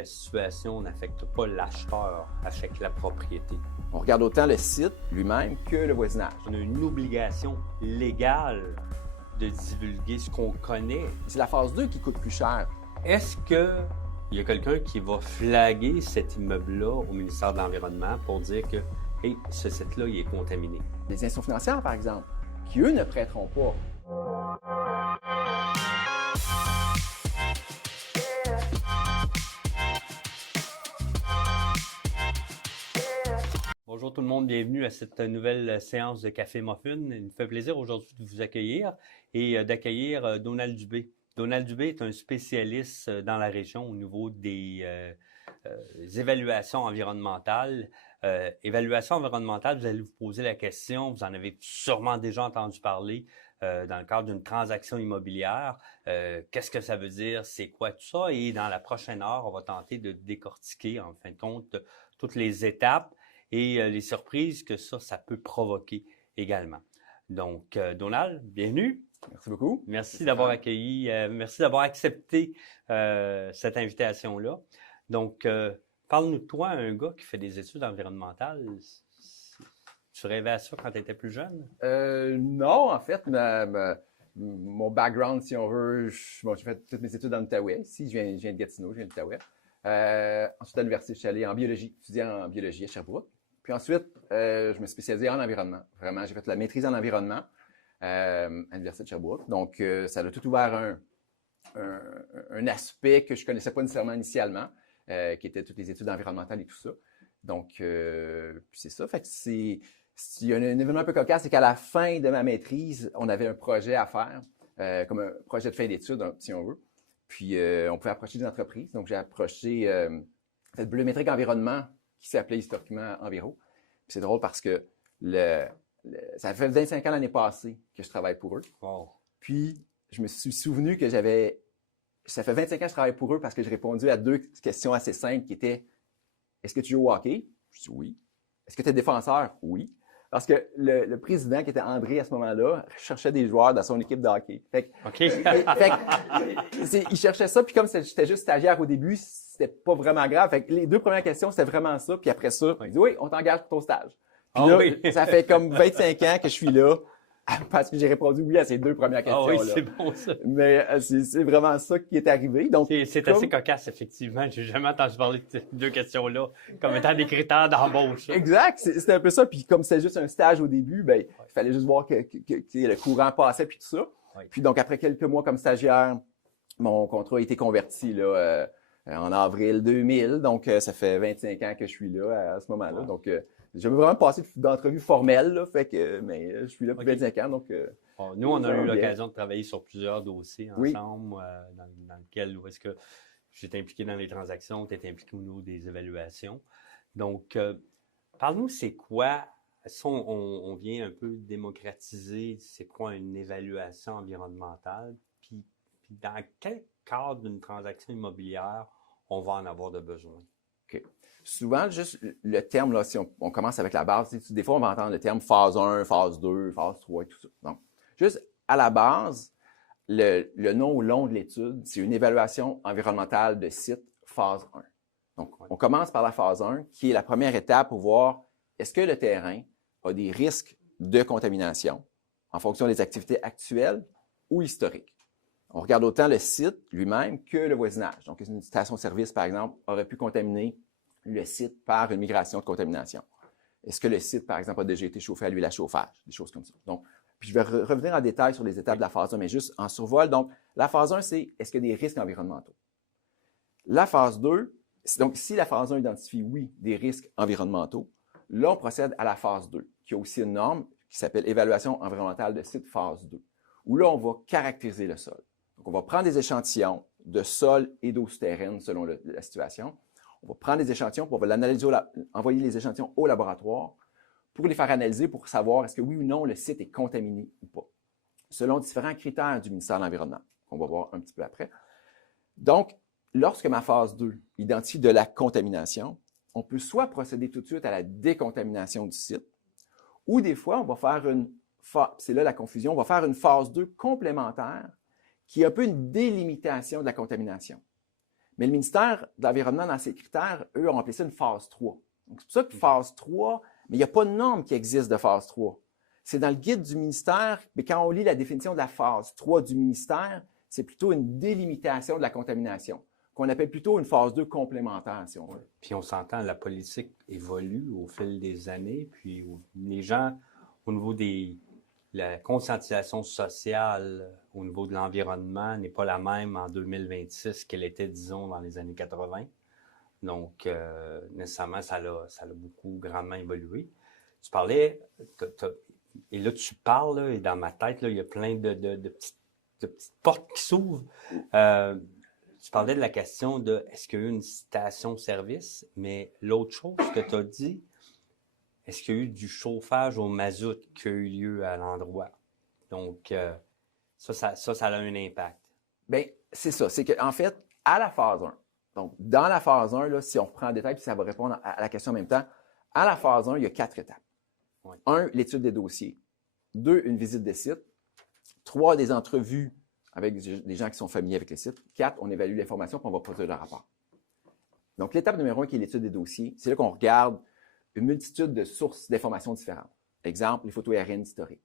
la situation n'affecte pas l'acheteur, affecte la propriété. On regarde autant le site lui-même que le voisinage. On a une obligation légale de divulguer ce qu'on connaît. C'est la phase 2 qui coûte plus cher. Est-ce qu'il y a quelqu'un qui va flaguer cet immeuble-là au ministère de l'Environnement pour dire que hey, ce site-là, il est contaminé? Les institutions financières, par exemple, qui, eux, ne prêteront pas. Bonjour tout le monde, bienvenue à cette nouvelle séance de Café Muffin. Il me fait plaisir aujourd'hui de vous accueillir et d'accueillir Donald Dubé. Donald Dubé est un spécialiste dans la région au niveau des évaluations environnementales. Évaluation environnementale, vous allez vous poser la question, vous en avez sûrement déjà entendu parler dans le cadre d'une transaction immobilière. Qu'est-ce que ça veut dire? C'est quoi tout ça? Et dans la prochaine heure, on va tenter de décortiquer, en fin de compte, toutes les étapes et les surprises que ça peut provoquer également. Donc, Donald, bienvenue. Merci beaucoup. Merci d'avoir accueilli, merci d'avoir accepté cette invitation-là. Donc, parle-nous de toi, un gars qui fait des études environnementales. Tu rêvais à ça quand tu étais plus jeune? Non, en fait, mon background, si on veut, j'ai fait toutes mes études en Outaouais. Ici, je viens de Gatineau, je viens de l'Outaouais. Ensuite, à l'université, je suis allé en biologie, étudier en biologie à Sherbrooke. Puis ensuite, je me spécialisais en environnement. Vraiment, j'ai fait la maîtrise en environnement à l'université de Sherbrooke. Donc, ça a tout ouvert un aspect que je connaissais pas nécessairement initialement, qui était toutes les études environnementales et tout ça. Donc, puis c'est ça. Fait que il y a un événement un peu cocasse, c'est qu'à la fin de ma maîtrise, on avait un projet à faire, comme un projet de fin d'études, si on veut. Puis, on pouvait approcher des entreprises. Donc, j'ai approché Bleumétrique Environnement, qui s'appelait historiquement Enviro. Puis c'est drôle parce que ça fait 25 ans l'année passée que je travaille pour eux. Wow. Puis, je me suis souvenu que ça fait 25 ans que je travaille pour eux parce que j'ai répondu à 2 questions assez simples qui étaient « Est-ce que tu joues au hockey? » Je dis « Oui. »« Est-ce que tu es défenseur? » « Oui. » Parce que le président, qui était André à ce moment-là, cherchait des joueurs dans son équipe de hockey. Il cherchait ça, puis comme j'étais juste stagiaire au début, c'était pas vraiment grave. Fait que les 2 premières questions, c'était vraiment ça. Puis après ça, il dit « Oui, on t'engage pour ton stage. » Puis là, ça fait comme 25 ans que je suis là, parce que j'ai répondu oui à ces 2 premières questions-là. Ah oui, c'est bon ça. Mais c'est vraiment ça qui est arrivé. Donc, c'est assez cocasse, effectivement. J'ai jamais entendu parler de ces 2 questions-là comme étant des critères d'embauche. Exact, c'était un peu ça. Puis comme c'était juste un stage au début, il fallait juste voir que le courant passait puis tout ça. Oui. Puis donc, après quelques mois comme stagiaire, mon contrat a été converti là, en avril 2000. Donc, ça fait 25 ans que je suis là à ce moment-là. Wow. Donc, j'ai vraiment passé d'entrevues formelles, là, mais je suis là depuis 25 ans. Donc, bon, nous, on a eu l'occasion de travailler sur plusieurs dossiers ensemble, oui. Dans lequel où est-ce que j'étais impliqué dans les transactions, tu étais impliqué au niveau des évaluations. Donc, parle-nous, c'est quoi, si on vient un peu démocratiser, c'est quoi une évaluation environnementale, puis dans quel cadre d'une transaction immobilière on va en avoir de besoin? OK. Souvent, juste le terme, là, si on commence avec la base, des fois, on va entendre le terme phase 1, phase 2, phase 3 et tout ça. Donc, juste à la base, le nom ou long de l'étude, c'est une évaluation environnementale de site phase 1. Donc, on commence par la phase 1, qui est la première étape pour voir est-ce que le terrain a des risques de contamination en fonction des activités actuelles ou historiques. On regarde autant le site lui-même que le voisinage. Donc, une station-service, par exemple, aurait pu contaminer le site par une migration de contamination. Est-ce que le site, par exemple, a déjà été chauffé à l'huile à chauffage? Des choses comme ça. Donc, puis je vais revenir en détail sur les étapes de la phase 1, mais juste en survol. Donc, la phase 1, c'est est-ce qu'il y a des risques environnementaux? La phase 2, donc si la phase 1 identifie, oui, des risques environnementaux, là, on procède à la phase 2, qui a aussi une norme qui s'appelle évaluation environnementale de site phase 2, où là, on va caractériser le sol. Donc, on va prendre des échantillons de sol et d'eau souterraine selon la situation. On va prendre des échantillons, puis on va l'analyser, envoyer les échantillons au laboratoire pour les faire analyser pour savoir est-ce que oui ou non le site est contaminé ou pas, selon différents critères du ministère de l'Environnement, qu'on va voir un petit peu après. Donc, lorsque ma phase 2 identifie de la contamination, on peut soit procéder tout de suite à la décontamination du site, ou des fois, on va faire c'est là la confusion, on va faire une phase 2 complémentaire qui est un peu une délimitation de la contamination. Mais le ministère de l'Environnement, dans ses critères, eux, ont appelé ça une phase 3. Donc, c'est pour ça que phase 3, mais il n'y a pas de norme qui existe de phase 3. C'est dans le guide du ministère, mais quand on lit la définition de la phase 3 du ministère, c'est plutôt une délimitation de la contamination, qu'on appelle plutôt une phase 2 complémentaire, si on veut. Puis on s'entend, la politique évolue au fil des années, puis les gens, au niveau de la conscientisation sociale, au niveau de l'environnement, n'est pas la même en 2026 qu'elle était, disons, dans les années 80. Donc, nécessairement, ça a beaucoup grandement évolué. Tu parlais, et là, tu parles, là, et dans ma tête, là, il y a plein de petites portes qui s'ouvrent. Tu parlais de la question de est-ce qu'il y a eu une station-service, mais l'autre chose que tu as dit, est-ce qu'il y a eu du chauffage au mazout qui a eu lieu à l'endroit? Donc, ça a un impact. Bien, c'est ça. C'est qu'en fait, à la phase 1, donc dans la phase 1, là, si on reprend en détail, puis ça va répondre à la question en même temps, à la phase 1, il y a 4 étapes. Oui. 1, l'étude des dossiers. 2, une visite des sites. 3, des entrevues avec des gens qui sont familiers avec les sites. 4, on évalue l'information puis on va produire le rapport. Donc, l'étape numéro 1, qui est l'étude des dossiers, c'est là qu'on regarde une multitude de sources d'informations différentes. Exemple, les photos aériennes historiques.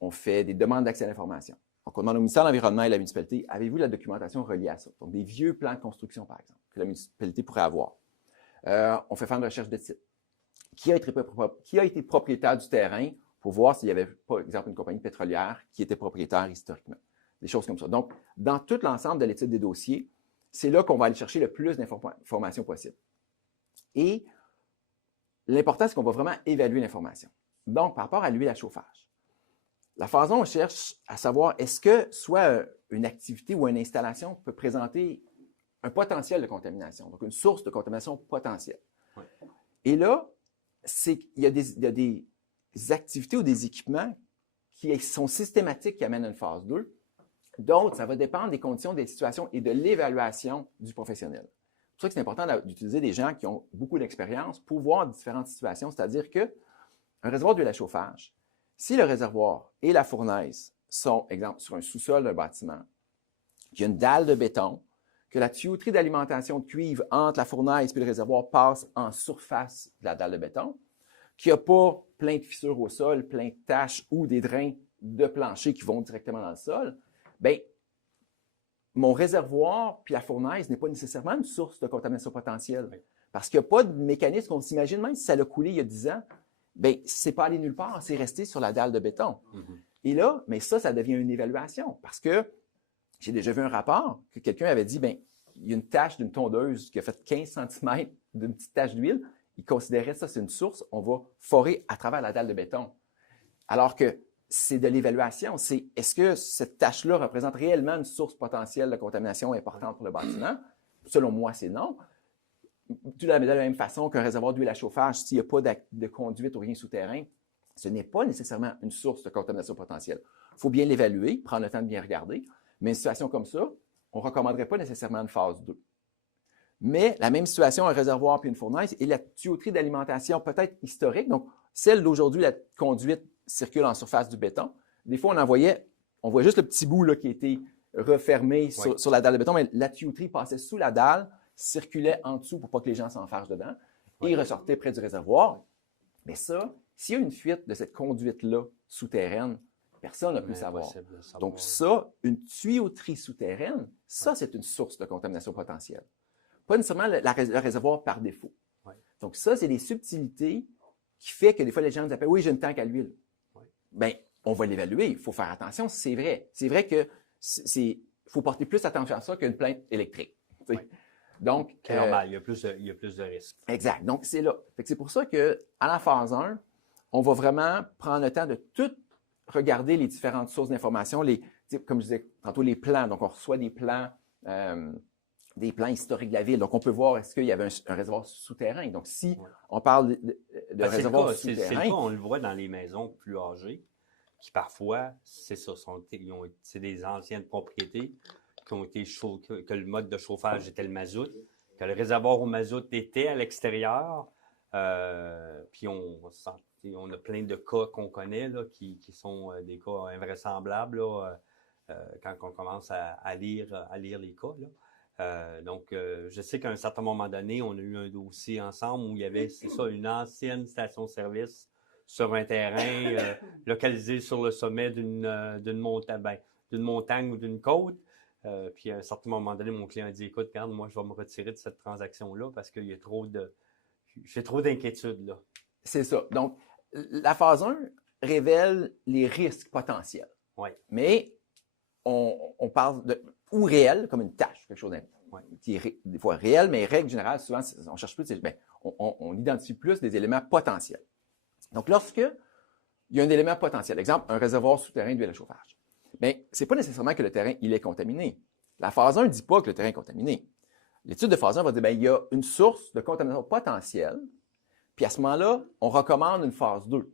On fait des demandes d'accès à l'information. Donc, on demande au ministère de l'Environnement et à la municipalité, avez-vous la documentation reliée à ça? Donc, des vieux plans de construction, par exemple, que la municipalité pourrait avoir. On fait faire une recherche de site. Qui a été propriétaire du terrain pour voir s'il y avait, par exemple, une compagnie pétrolière qui était propriétaire historiquement. Des choses comme ça. Donc, dans tout l'ensemble de l'étude des dossiers, c'est là qu'on va aller chercher le plus d'informations possible. Et l'important, c'est qu'on va vraiment évaluer l'information. Donc, par rapport à l'huile à chauffage, la phase 1, on cherche à savoir est-ce que soit une activité ou une installation peut présenter un potentiel de contamination, donc une source de contamination potentielle. Oui. Et là, il y a des activités ou des équipements qui sont systématiques qui amènent à une phase 2. D'autres, ça va dépendre des conditions, des situations et de l'évaluation du professionnel. C'est pour ça que c'est important d'utiliser des gens qui ont beaucoup d'expérience pour voir différentes situations, c'est-à-dire qu'un réservoir d'huile à chauffage, si le réservoir et la fournaise sont, exemple, sur un sous-sol d'un bâtiment, qu'il y a une dalle de béton, que la tuyauterie d'alimentation de cuivre entre la fournaise et le réservoir passe en surface de la dalle de béton, qu'il n'y a pas plein de fissures au sol, plein de taches ou des drains de plancher qui vont directement dans le sol, bien, mon réservoir puis la fournaise n'est pas nécessairement une source de contamination potentielle. Oui. Parce qu'il n'y a pas de mécanisme qu'on s'imagine, même si ça l'a coulé il y a 10 ans, bien, c'est pas allé nulle part, c'est resté sur la dalle de béton. Mm-hmm. Et là, mais ça devient une évaluation. Parce que j'ai déjà vu un rapport que quelqu'un avait dit, bien, il y a une tache d'une tondeuse qui a fait 15 cm d'une petite tache d'huile. Il considérait ça, c'est une source, on va forer à travers la dalle de béton. Alors que c'est de l'évaluation. C'est est-ce que cette tache-là représente réellement une source potentielle de contamination importante pour le bâtiment? Selon moi, c'est non. De la même façon qu'un réservoir d'huile à chauffage, s'il n'y a pas de conduite ou rien souterrain, ce n'est pas nécessairement une source de contamination potentielle. Il faut bien l'évaluer, prendre le temps de bien regarder. Mais une situation comme ça, on ne recommanderait pas nécessairement une phase 2. Mais la même situation, un réservoir puis une fournaise et la tuyauterie d'alimentation peut-être historique, donc celle d'aujourd'hui, la conduite circule en surface du béton. Des fois, on voyait juste le petit bout là, qui était refermé sur la dalle de béton, mais la tuyauterie passait sous la dalle, circulait en dessous pour pas que les gens s'enfargent dedans et ressortait près du réservoir. Mais ça, s'il y a une fuite de cette conduite-là souterraine, personne n'a pu savoir. Donc ça, une tuyauterie souterraine, ça, c'est une source de contamination potentielle. Pas nécessairement le réservoir par défaut. Ouais. Donc ça, c'est des subtilités qui fait que des fois, les gens nous appellent « Oui, j'ai une tank à l'huile. Ouais. » Bien, on va l'évaluer. Il faut faire attention, c'est vrai. C'est vrai que faut porter plus attention à ça qu'une plainte électrique. Ouais. Donc, c'est normal, il y a plus de risques. Exact. Donc, c'est là. C'est pour ça qu'à la phase 1, on va vraiment prendre le temps de tout regarder les différentes sources d'information, comme je disais tantôt, les plans. Donc, on reçoit des plans historiques de la ville. Donc, on peut voir est-ce qu'il y avait un réservoir souterrain. Donc, si on parle de réservoir souterrain... C'est le cas, on le voit dans les maisons plus âgées, qui parfois, c'est ça, c'est des anciennes propriétés qui ont été que le mode de chauffage était le mazout, que le réservoir au mazout était à l'extérieur. Puis on a plein de cas qu'on connaît là, qui sont des cas invraisemblables là, quand on commence à lire les cas. Donc, je sais qu'à un certain moment donné, on a eu un dossier ensemble où il y avait, c'est ça, une ancienne station-service sur un terrain localisé sur le sommet d'une montagne ou d'une côte. Puis à un certain moment donné, mon client a dit, écoute, regarde, moi, je vais me retirer de cette transaction-là parce qu'il y a j'ai trop d'inquiétudes, là. C'est ça. Donc, la phase 1 révèle les risques potentiels. Ouais. Mais on parle de ou réel, comme une tâche, quelque chose qui est des fois réel, mais règle générale, souvent, on cherche plus, on identifie plus des éléments potentiels. Donc, lorsque il y a un élément potentiel, exemple, un réservoir souterrain d'huile à chauffage, bien, ce n'est pas nécessairement que le terrain il est contaminé. La phase 1 ne dit pas que le terrain est contaminé. L'étude de phase 1 va dire, bien, il y a une source de contamination potentielle, puis à ce moment-là, on recommande une phase 2,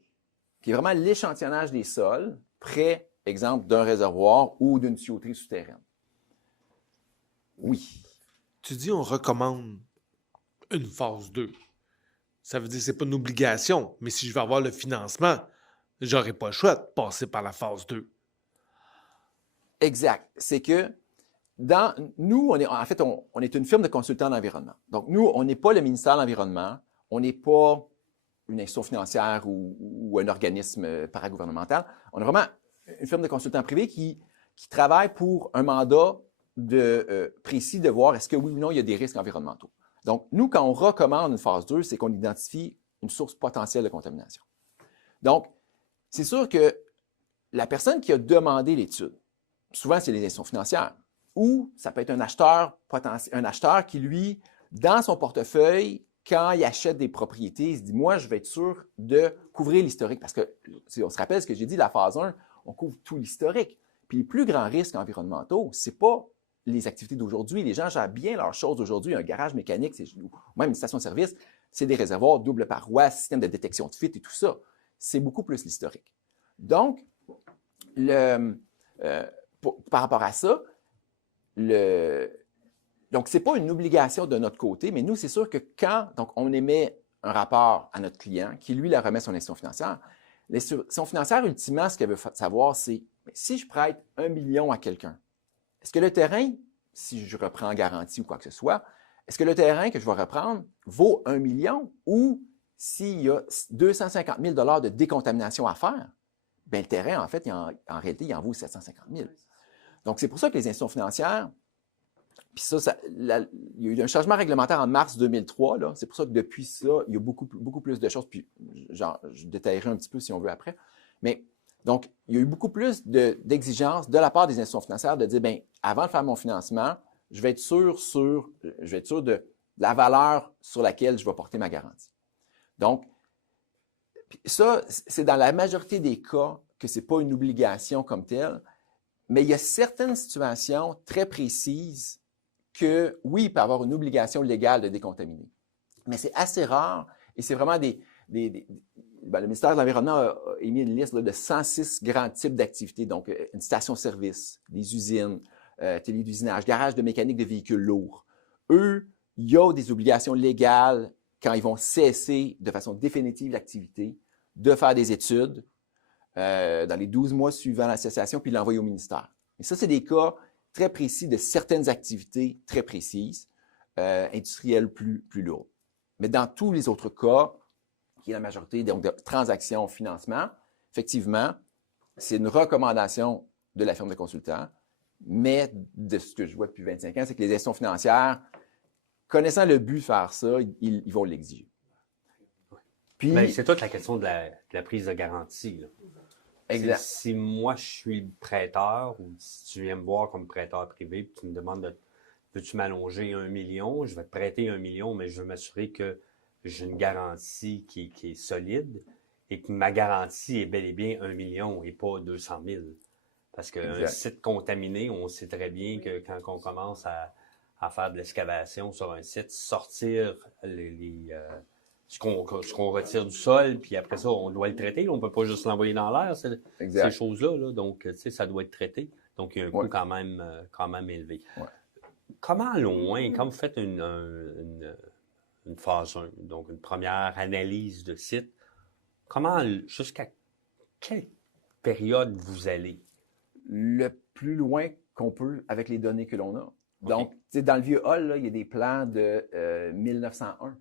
qui est vraiment l'échantillonnage des sols près, exemple, d'un réservoir ou d'une tuyauterie souterraine. Oui. Tu dis on recommande une phase 2. Ça veut dire que ce n'est pas une obligation, mais si je veux avoir le financement, j'aurais pas le choix de passer par la phase 2. Exact. C'est que nous, on est une firme de consultants d'environnement. Donc, nous, on n'est pas le ministère de l'Environnement, on n'est pas une institution financière ou un organisme paragouvernemental. On est vraiment une firme de consultants privés qui travaille pour un mandat précis de voir est-ce que oui ou non il y a des risques environnementaux. Donc, nous, quand on recommande une phase 2, c'est qu'on identifie une source potentielle de contamination. Donc, c'est sûr que la personne qui a demandé l'étude, souvent, c'est les institutions financières, ou ça peut être un acheteur qui, lui, dans son portefeuille, quand il achète des propriétés, il se dit, moi, je vais être sûr de couvrir l'historique. Parce que, si on se rappelle ce que j'ai dit, la phase 1, on couvre tout l'historique. Puis les plus grands risques environnementaux, c'est pas les activités d'aujourd'hui. Les gens gèrent bien leurs choses aujourd'hui. Un garage mécanique, ou même une station-service, c'est des réservoirs, double paroi, système de détection de fuite et tout ça. C'est beaucoup plus l'historique. Donc, par rapport à ça, donc, ce n'est pas une obligation de notre côté, mais nous, c'est sûr que quand on émet un rapport à notre client, qui lui la remet son institution financière, l'institution financière, ultimement, ce qu'elle veut savoir, c'est si je prête 1 million à quelqu'un, est-ce que le terrain, si je reprends en garantie ou quoi que ce soit, est-ce que le terrain que je vais reprendre vaut 1 million ou s'il y a 250 000 $ de décontamination à faire, bien, le terrain, en fait, en réalité, il en vaut 750 000. Donc, c'est pour ça que les institutions financières, puis ça, il y a eu un changement réglementaire en mars 2003. Là. C'est pour ça que depuis ça, il y a beaucoup plus de choses. Puis, je détaillerai un petit peu si on veut après. Mais donc, il y a eu beaucoup plus d'exigences de la part des institutions financières de dire, bien, avant de faire mon financement, je vais être sûr de la valeur sur laquelle je vais porter ma garantie. Donc, ça, c'est dans la majorité des cas que ce n'est pas une obligation comme telle, mais il y a certaines situations très précises que, oui, il peut y avoir une obligation légale de décontaminer. Mais c'est assez rare et c'est vraiment le ministère de l'Environnement a émis une liste de 106 grands types d'activités, donc une station-service, des usines, ateliers d'usinage, garage de mécanique de véhicules lourds. Eux, il y a des obligations légales quand ils vont cesser de façon définitive l'activité, de faire des études dans les 12 mois suivant l'association, puis l'envoyer au ministère. Et ça, c'est des cas très précis de certaines activités très précises, industrielles plus lourdes. Mais dans tous les autres cas, qui est la majorité donc, de transactions, financement, effectivement, c'est une recommandation de la firme de consultants, mais de ce que je vois depuis 25 ans, c'est que les institutions financières, connaissant le but de faire ça, ils vont l'exiger. Puis, ben, c'est toute la question de la prise de garantie. Là. Exact. Si moi, je suis prêteur ou si tu viens me voir comme prêteur privé et tu me demandes veux-tu m'allonger 1 million, je vais te prêter 1 million, mais je veux m'assurer que j'ai une garantie qui est solide et que ma garantie est bel et bien 1 million et pas 200 000. Parce qu'un site contaminé, on sait très bien que quand on commence à faire de l'excavation sur un site, sortir ce qu'on retire du sol, puis après ça, on doit le traiter. On ne peut pas juste l'envoyer dans l'air, ces choses-là. Là. Donc, tu sais, ça doit être traité. Donc, il y a un coût quand même élevé. Ouais. Comment loin, quand vous faites une phase 1, donc une première analyse de site, jusqu'à quelle période vous allez? Le plus loin qu'on peut avec les données que l'on a. Donc, dans le vieux hall, là, il y a des plans de 1901.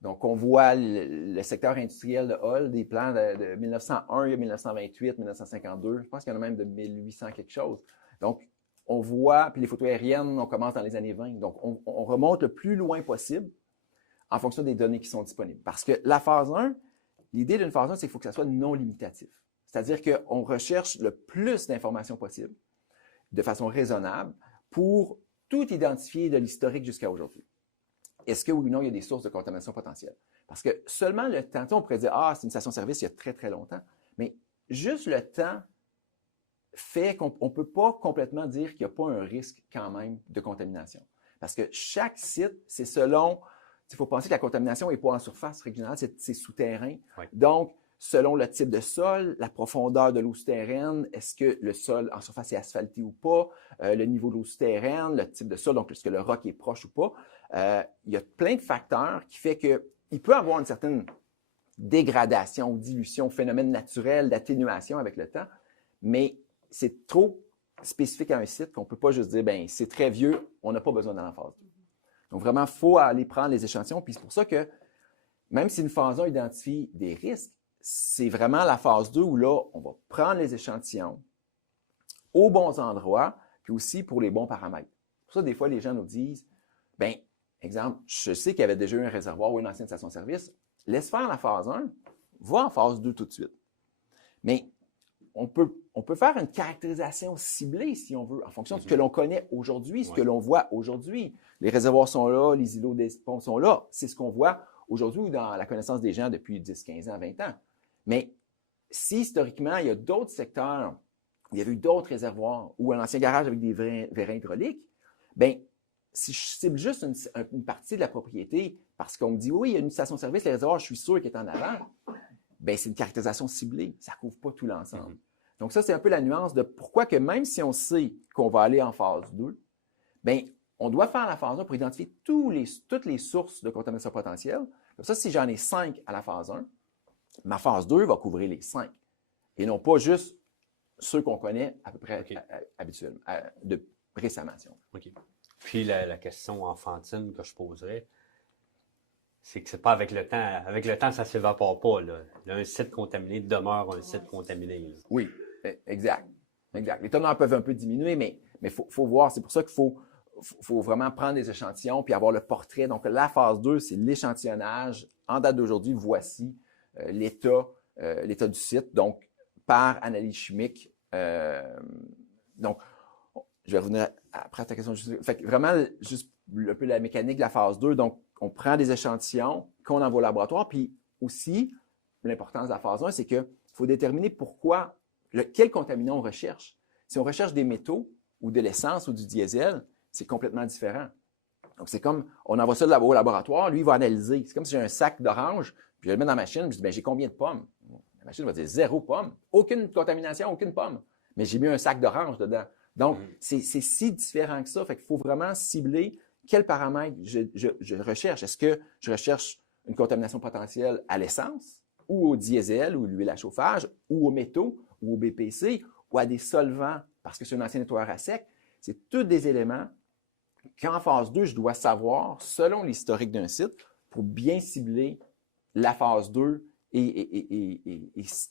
Donc, on voit le secteur industriel de Hull, des plans de 1901, il y a 1928, 1952. Je pense qu'il y en a même de 1800 quelque chose. Donc, on voit, puis les photos aériennes, on commence dans les années 20. Donc, on remonte le plus loin possible en fonction des données qui sont disponibles. Parce que la phase 1, l'idée d'une phase 1, c'est qu'il faut que ça soit non limitatif. C'est-à-dire qu'on recherche le plus d'informations possible de façon raisonnable pour tout identifier de l'historique jusqu'à aujourd'hui. Est-ce que oui ou non, il y a des sources de contamination potentielle? Parce que seulement le temps, on pourrait dire, c'est une station-service il y a très, très longtemps, mais juste le temps fait qu'on ne peut pas complètement dire qu'il n'y a pas un risque quand même de contamination. Parce que chaque site, c'est selon, il faut penser que la contamination n'est pas en surface, règle générale, c'est souterrain. Oui. Donc, selon le type de sol, la profondeur de l'eau souterraine, est-ce que le sol en surface est asphalté ou pas, le niveau de l'eau souterraine, le type de sol, donc est-ce que le roc est proche ou pas. Il y a plein de facteurs qui fait qu'il peut avoir une certaine dégradation, dilution, phénomène naturel d'atténuation avec le temps, mais c'est trop spécifique à un site qu'on ne peut pas juste dire, ben c'est très vieux, on n'a pas besoin dans la phase 2. Donc vraiment, il faut aller prendre les échantillons, puis c'est pour ça que même si une phase 1 identifie des risques, c'est vraiment la phase 2 où là, on va prendre les échantillons aux bons endroits, puis aussi pour les bons paramètres. Pour ça, des fois, les gens nous disent, ben exemple, je sais qu'il y avait déjà eu un réservoir ou une ancienne station-service, laisse faire la phase 1, va en phase 2 tout de suite. Mais on peut faire une caractérisation ciblée, si on veut, en fonction de ce que l'on connaît aujourd'hui, ce que l'on voit aujourd'hui. Les réservoirs sont là, les îlots des ponts sont là. C'est ce qu'on voit aujourd'hui ou dans la connaissance des gens depuis 10, 15 ans, 20 ans. Mais si, historiquement, il y a d'autres secteurs où il y avait eu d'autres réservoirs ou un ancien garage avec des vérins hydrauliques, bien, si je cible juste une partie de la propriété parce qu'on me dit, oui, il y a une station-service, les réservoirs, je suis sûr qu'il est en avant, bien, c'est une caractérisation ciblée. Ça ne couvre pas tout l'ensemble. Donc, ça, c'est un peu la nuance de pourquoi que même si on sait qu'on va aller en phase 2, bien, on doit faire la phase 1 pour identifier toutes les sources de contamination potentielle. Comme ça, si j'en ai 5 à la phase 1, ma phase 2 va couvrir les 5 et non pas juste ceux qu'on connaît à peu près habituellement, récemment. OK. Puis la question enfantine que je poserais, c'est que c'est pas avec le temps. Avec le temps, ça ne s'évapore pas. Là. Un site contaminé demeure un site contaminé. Là. Oui, exact. Les teneurs peuvent un peu diminuer, mais faut voir. C'est pour ça qu'il faut vraiment prendre des échantillons puis avoir le portrait. Donc, la phase 2, c'est l'échantillonnage. En date d'aujourd'hui, voici l'état du site, donc par analyse chimique. Donc, je vais revenir après à ta question. Fait que vraiment, juste un peu la mécanique de la phase 2. Donc, on prend des échantillons qu'on envoie au laboratoire. Puis aussi, l'importance de la phase 1, c'est qu'il faut déterminer quel contaminant on recherche. Si on recherche des métaux ou de l'essence ou du diesel, c'est complètement différent. Donc, c'est comme, on envoie ça au laboratoire, lui, il va analyser. C'est comme si j'ai un sac d'oranges, puis je le mets dans la machine, je dis, bien, j'ai combien de pommes? La machine va dire 0 pommes. Aucune contamination, aucune pomme. Mais j'ai mis un sac d'oranges dedans. Donc, c'est si différent que ça. Fait qu'il faut vraiment cibler quels paramètres je recherche. Est-ce que je recherche une contamination potentielle à l'essence, ou au diesel, ou l'huile à chauffage, ou aux métaux, ou au BPC, ou à des solvants, parce que c'est un ancien nettoyeur à sec? C'est tous des éléments qu'en phase 2, je dois savoir selon l'historique d'un site pour bien cibler la phase 2 et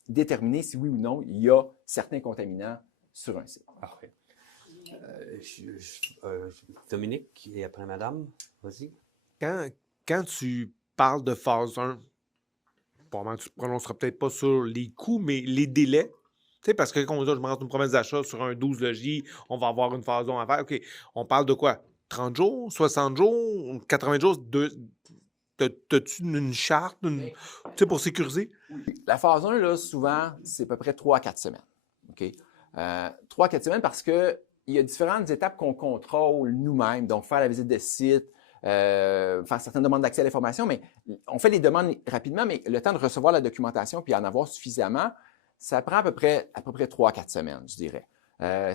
déterminer si oui ou non il y a certains contaminants sur un site. Parfait. Dominique, et après madame, vas-y. Quand tu parles de phase 1, probablement tu ne te prononceras peut-être pas sur les coûts, mais les délais. Tu sais, parce que quand on dit, je me rends une promesse d'achat sur un 12 logis, on va avoir une phase 1 à faire. OK, on parle de quoi? 30 jours, 60 jours, 80 jours? T'as-tu une charte pour sécuriser? La phase 1, là, souvent, c'est à peu près 3 à 4 semaines. OK? 3 à 4 semaines parce qu'il y a différentes étapes qu'on contrôle nous-mêmes. Donc, faire la visite de site, faire certaines demandes d'accès à l'information, mais on fait les demandes rapidement, mais le temps de recevoir la documentation puis en avoir suffisamment, ça prend à peu près 3 à 4 semaines, je dirais.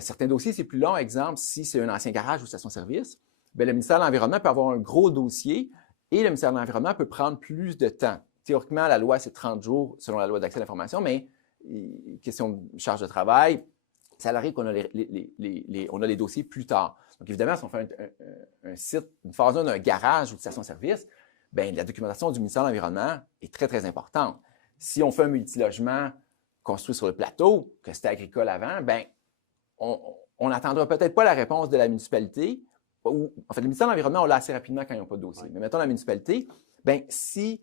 Certains dossiers, c'est plus long. Exemple, si c'est un ancien garage ou station-service, bien, le ministère de l'Environnement peut avoir un gros dossier et le ministère de l'Environnement peut prendre plus de temps. Théoriquement, la loi, c'est 30 jours selon la loi d'accès à l'information, mais question de charge de travail, ça arrive qu'on a on a les dossiers plus tard. Donc, évidemment, si on fait un site, une phase 1 d'un garage ou de station-service, bien, la documentation du ministère de l'Environnement est très, très importante. Si on fait un multilogement construit sur le plateau, que c'était agricole avant, bien, on n'attendra peut-être pas la réponse de la municipalité. En fait, le ministère de l'Environnement, on l'a assez rapidement quand ils n'ont pas de dossier. Mais mettons la municipalité, bien, si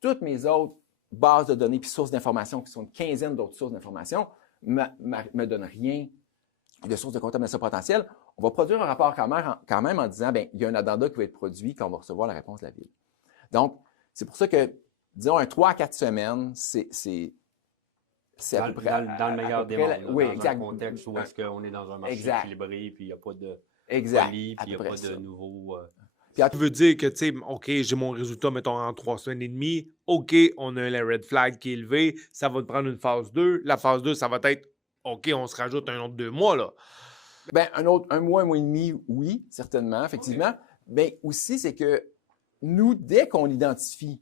toutes mes autres bases de données puis sources d'informations, qui sont une quinzaine d'autres sources d'informations, me donnent rien de sources de contamination potentielle, on va produire un rapport quand même en disant, bien, il y a un addenda qui va être produit quand on va recevoir la réponse de la Ville. Donc, c'est pour ça que, disons, un 3 à 4 semaines, c'est à peu près... Dans le meilleur des mondes, oui, dans exact. un contexte où est-ce qu'on est dans un marché Exact. équilibré, puis il n'y a pas de Exact. folie, puis il n'y a À peu pas près de ça. nouveaux... Ça veut dire que, tu sais, OK, j'ai mon résultat, mettons, en 3 semaines et demie. OK, on a la red flag qui est élevée. Ça va te prendre une phase 2. La phase 2, ça va être, OK, on se rajoute un autre 2 mois, là. Bien, un mois et demi, oui, certainement, effectivement. Mais aussi, c'est que nous, dès qu'on identifie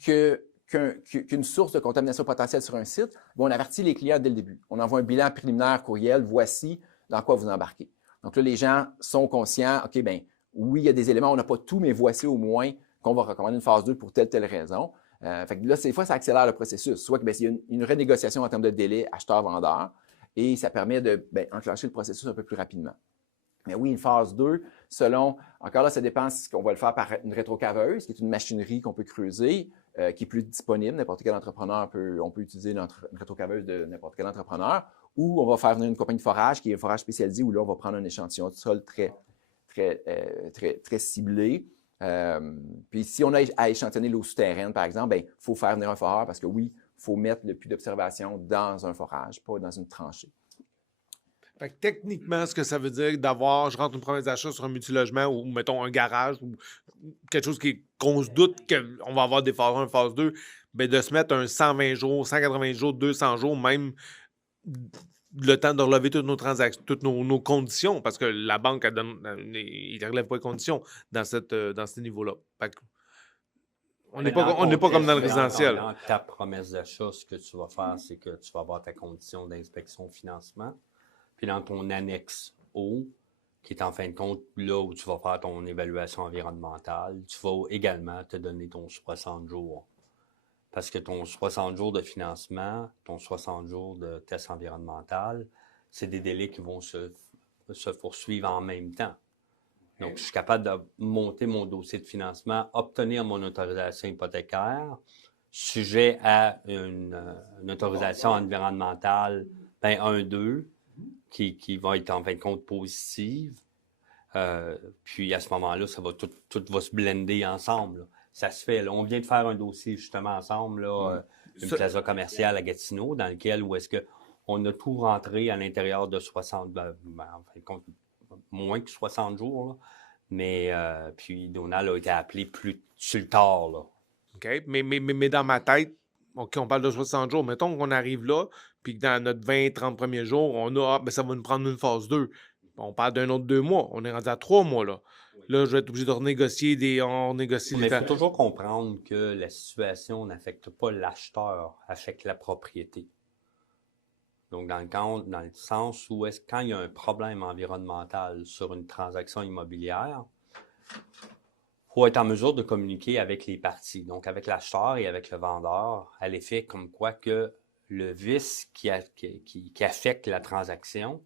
qu'une source de contamination potentielle sur un site, bien, on avertit les clients dès le début. On envoie un bilan préliminaire courriel, voici dans quoi vous embarquez. Donc là, les gens sont conscients, OK, bien, oui, il y a des éléments, on n'a pas tout, mais voici au moins qu'on va recommander une phase 2 pour telle raison. Fait que là, des fois, ça accélère le processus. Soit qu'il y a une renégociation en termes de délai acheteur-vendeur et ça permet de enclencher le processus un peu plus rapidement. Mais oui, une phase 2, encore là, ça dépend si on va le faire par une rétrocaveuse, qui est une machinerie qu'on peut creuser, qui est plus disponible. N'importe quel entrepreneur on peut utiliser une rétrocaveuse de n'importe quel entrepreneur, ou on va faire venir une compagnie de forage qui est un forage spécialisé, où là, on va prendre un échantillon de sol très ciblé. Puis si on a à échantillonner l'eau souterraine, par exemple, il faut faire venir un foreur parce que oui, il faut mettre le puits d'observation dans un forage, pas dans une tranchée. Fait que techniquement, ce que ça veut dire d'avoir, je rentre une promesse d'achat sur un multilogement ou mettons un garage ou quelque chose qu'on se doute qu'on va avoir des phases 1, phase 2, bien de se mettre un 120 jours, 180 jours, 200 jours, même le temps de relever toutes nos transactions, toutes nos conditions, parce que la banque, il ne relève pas les conditions dans ce niveau-là. On n'est pas comme dans le résidentiel. Dans ta promesse d'achat, ce que tu vas faire, c'est que tu vas avoir ta condition d'inspection financement. Puis dans ton annexe O, qui est en fin de compte là où tu vas faire ton évaluation environnementale, tu vas également te donner ton 60 jours. Parce que ton 60 jours de financement, ton 60 jours de test environnemental, c'est des délais qui vont se poursuivre en même temps. Donc, je suis capable de monter mon dossier de financement, obtenir mon autorisation hypothécaire, sujet à une autorisation environnementale 1-2, qui va être en fin de compte positive. Puis à ce moment-là, tout va se blender ensemble. Là. Ça se fait. Là. On vient de faire un dossier justement ensemble, là, une plaza commerciale à Gatineau, dans lequel où est-ce qu'on a tout rentré à l'intérieur de 60, en fin de compte, moins que 60 jours. Là. Mais puis Donald a été appelé plus sur le tard. Là. OK. Mais dans ma tête, OK, on parle de 60 jours. Mettons qu'on arrive là, puis que dans notre 20-30 premiers jours, on a, ça va nous prendre une phase 2. On parle d'un autre 2 mois. On est rendu à 3 mois, là. Là, je vais être obligé de renégocier on négocie Mais les il faut toujours comprendre que la situation n'affecte pas l'acheteur, affecte la propriété. Donc, dans le sens où quand il y a un problème environnemental sur une transaction immobilière, il faut être en mesure de communiquer avec les parties, donc avec l'acheteur et avec le vendeur, à l'effet comme quoi que le vice qui affecte la transaction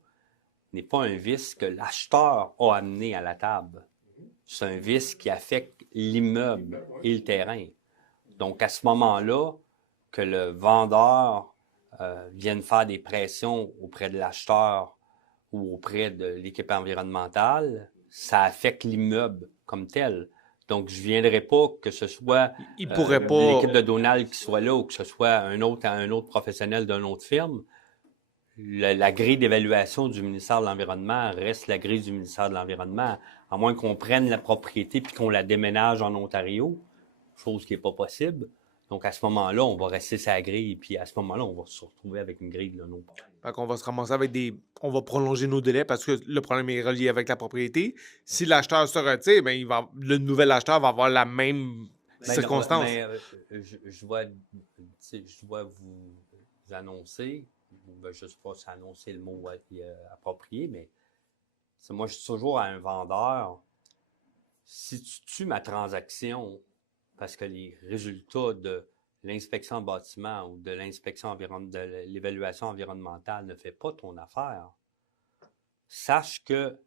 n'est pas un vice que l'acheteur a amené à la table. C'est un vice qui affecte l'immeuble et le terrain. Donc, à ce moment-là, que le vendeur vienne faire des pressions auprès de l'acheteur ou auprès de l'équipe environnementale, ça affecte l'immeuble comme tel. Donc, je ne viendrai pas que ce soit l'équipe de Donald qui soit là ou que ce soit un autre professionnel d'une autre firme. La grille d'évaluation du ministère de l'Environnement reste la grille du ministère de l'Environnement, à moins qu'on prenne la propriété puis qu'on la déménage en Ontario, chose qui n'est pas possible. Donc, à ce moment-là, on va rester sur la grille, puis à ce moment-là, on va se retrouver avec une grille de nos parts. Fait qu'on va se ramasser avec on va prolonger nos délais parce que le problème est relié avec la propriété. Si l'acheteur se retire, bien, le nouvel acheteur va avoir la même circonstance. Je dois vous annoncer, ben, je ne sais pas si annoncer le mot approprié, mais moi, je dis toujours à un vendeur, si tu tues ma transaction parce que les résultats de l'inspection de bâtiment ou de de l'évaluation environnementale ne fait pas ton affaire, sache que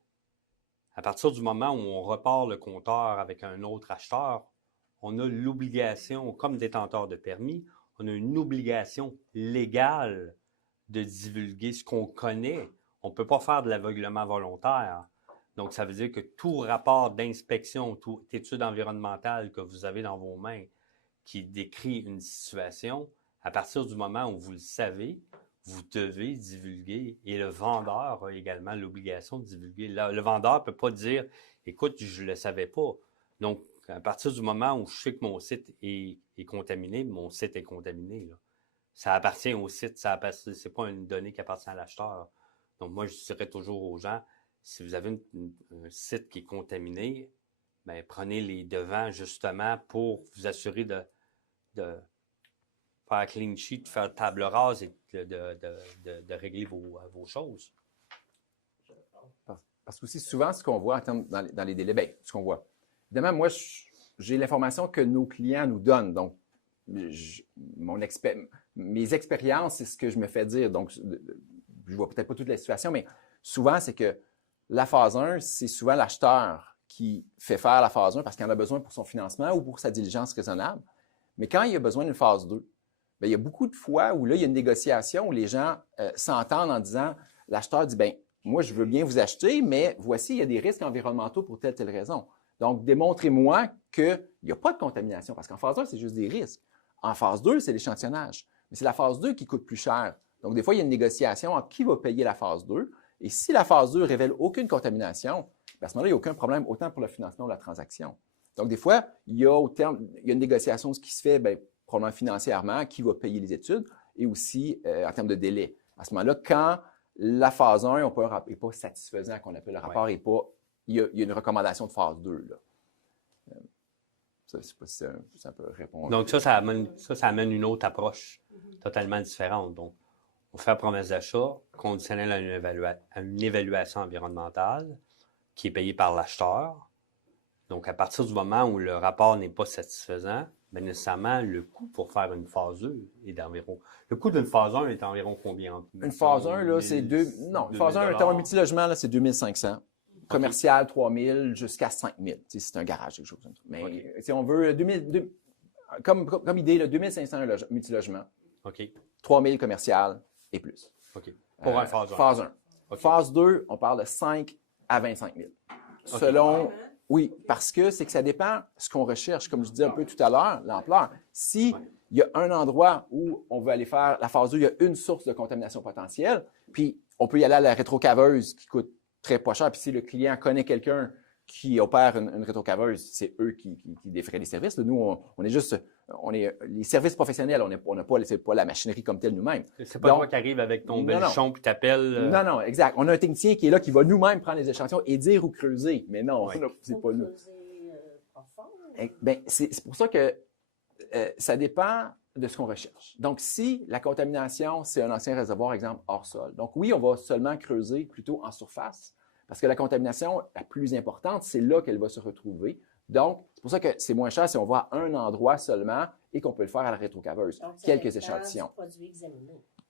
à partir du moment où on repart le compteur avec un autre acheteur, on a l'obligation, comme détenteur de permis, on a une obligation légale de divulguer ce qu'on connaît. On ne peut pas faire de l'aveuglement volontaire. Donc, ça veut dire que tout rapport d'inspection, toute étude environnementale que vous avez dans vos mains qui décrit une situation, à partir du moment où vous le savez, vous devez divulguer et le vendeur a également l'obligation de divulguer. Le vendeur ne peut pas dire « Écoute, je ne le savais pas ». Donc, à partir du moment où je sais que mon site est contaminé, mon site est contaminé. Là. Ça appartient au site, ce n'est pas une donnée qui appartient à l'acheteur. Donc, moi, je dirais toujours aux gens, si vous avez un site qui est contaminé, bien, prenez les devants justement pour vous assurer de faire clean sheet, de faire table rase et de régler vos choses. Parce que aussi, souvent, ce qu'on voit en termes dans les délais, bien, ce qu'on voit. Évidemment, moi, j'ai l'information que nos clients nous donnent. Donc, mes expériences, c'est ce que je me fais dire. Donc, je ne vois peut-être pas toute la situation, mais souvent, c'est que la phase 1, c'est souvent l'acheteur qui fait faire la phase 1 parce qu'il en a besoin pour son financement ou pour sa diligence raisonnable. Mais quand il a besoin d'une phase 2, bien, il y a beaucoup de fois où là, il y a une négociation où les gens s'entendent en disant, l'acheteur dit, bien, moi, je veux bien vous acheter, mais voici, il y a des risques environnementaux pour telle raison. Donc, démontrez-moi qu'il n'y a pas de contamination, parce qu'en phase 1, c'est juste des risques. En phase 2, c'est l'échantillonnage. Mais c'est la phase 2 qui coûte plus cher. Donc, des fois, il y a une négociation entre qui va payer la phase 2. Et si la phase 2 révèle aucune contamination, bien, à ce moment-là, il n'y a aucun problème, autant pour le financement de la transaction. Donc, des fois, il y a une négociation de ce qui se fait, bien, probablement financièrement, qui va payer les études, et aussi en termes de délai. À ce moment-là, quand la phase 1 n'est pas satisfaisant, qu'on appelle le rapport, n'est pas, il y a une recommandation de phase 2. Là. Ça, je ne sais pas si ça peut répondre. Donc, ça amène une autre approche totalement différente. Donc, on fait la promesse d'achat conditionnelle à une évaluation environnementale qui est payée par l'acheteur. Donc, à partir du moment où le rapport n'est pas satisfaisant, bien nécessairement, le coût pour faire une phase 2 est d'environ... Le coût d'une phase 1 est environ combien? Une phase 1, là, c'est 2... Non, une phase 1, un multilogement, là, c'est 2500. Commercial, 3000 jusqu'à 5000. C'est un garage, quelque chose comme ça. Mais si on veut, comme idée, là, 2500 multilogement. OK. 3000 commercial et plus. OK. Pour un phase 1. Phase 1. Okay. Phase 2, on parle de 5 à 25 000. Okay. Selon... Oui, parce que c'est que ça dépend ce qu'on recherche. Comme je disais un peu tout à l'heure, l'ampleur. Si il y a un endroit où on veut aller faire la phase 2, il y a une source de contamination potentielle, puis on peut y aller à la rétrocaveuse qui coûte très pas cher. Puis si le client connaît quelqu'un qui opère une rétrocaveuse, c'est eux qui défraient les services. Là, nous, on est les services professionnels, on n'a pas la machinerie comme telle nous-mêmes. C'est pas toi qui arrives avec ton belchon puis t'appelles. Non, exact. On a un technicien qui est là, qui va nous-mêmes prendre les échantillons et dire où creuser. Mais non, c'est pas nous. Ben, c'est pour ça que ça dépend de ce qu'on recherche. Donc, si la contamination, c'est un ancien réservoir, exemple, hors sol. Donc, oui, on va seulement creuser plutôt en surface, parce que la contamination la plus importante, c'est là qu'elle va se retrouver. Donc, c'est pour ça que c'est moins cher si on va à un endroit seulement et qu'on peut le faire à la rétrocaveuse. Donc, quelques échantillons.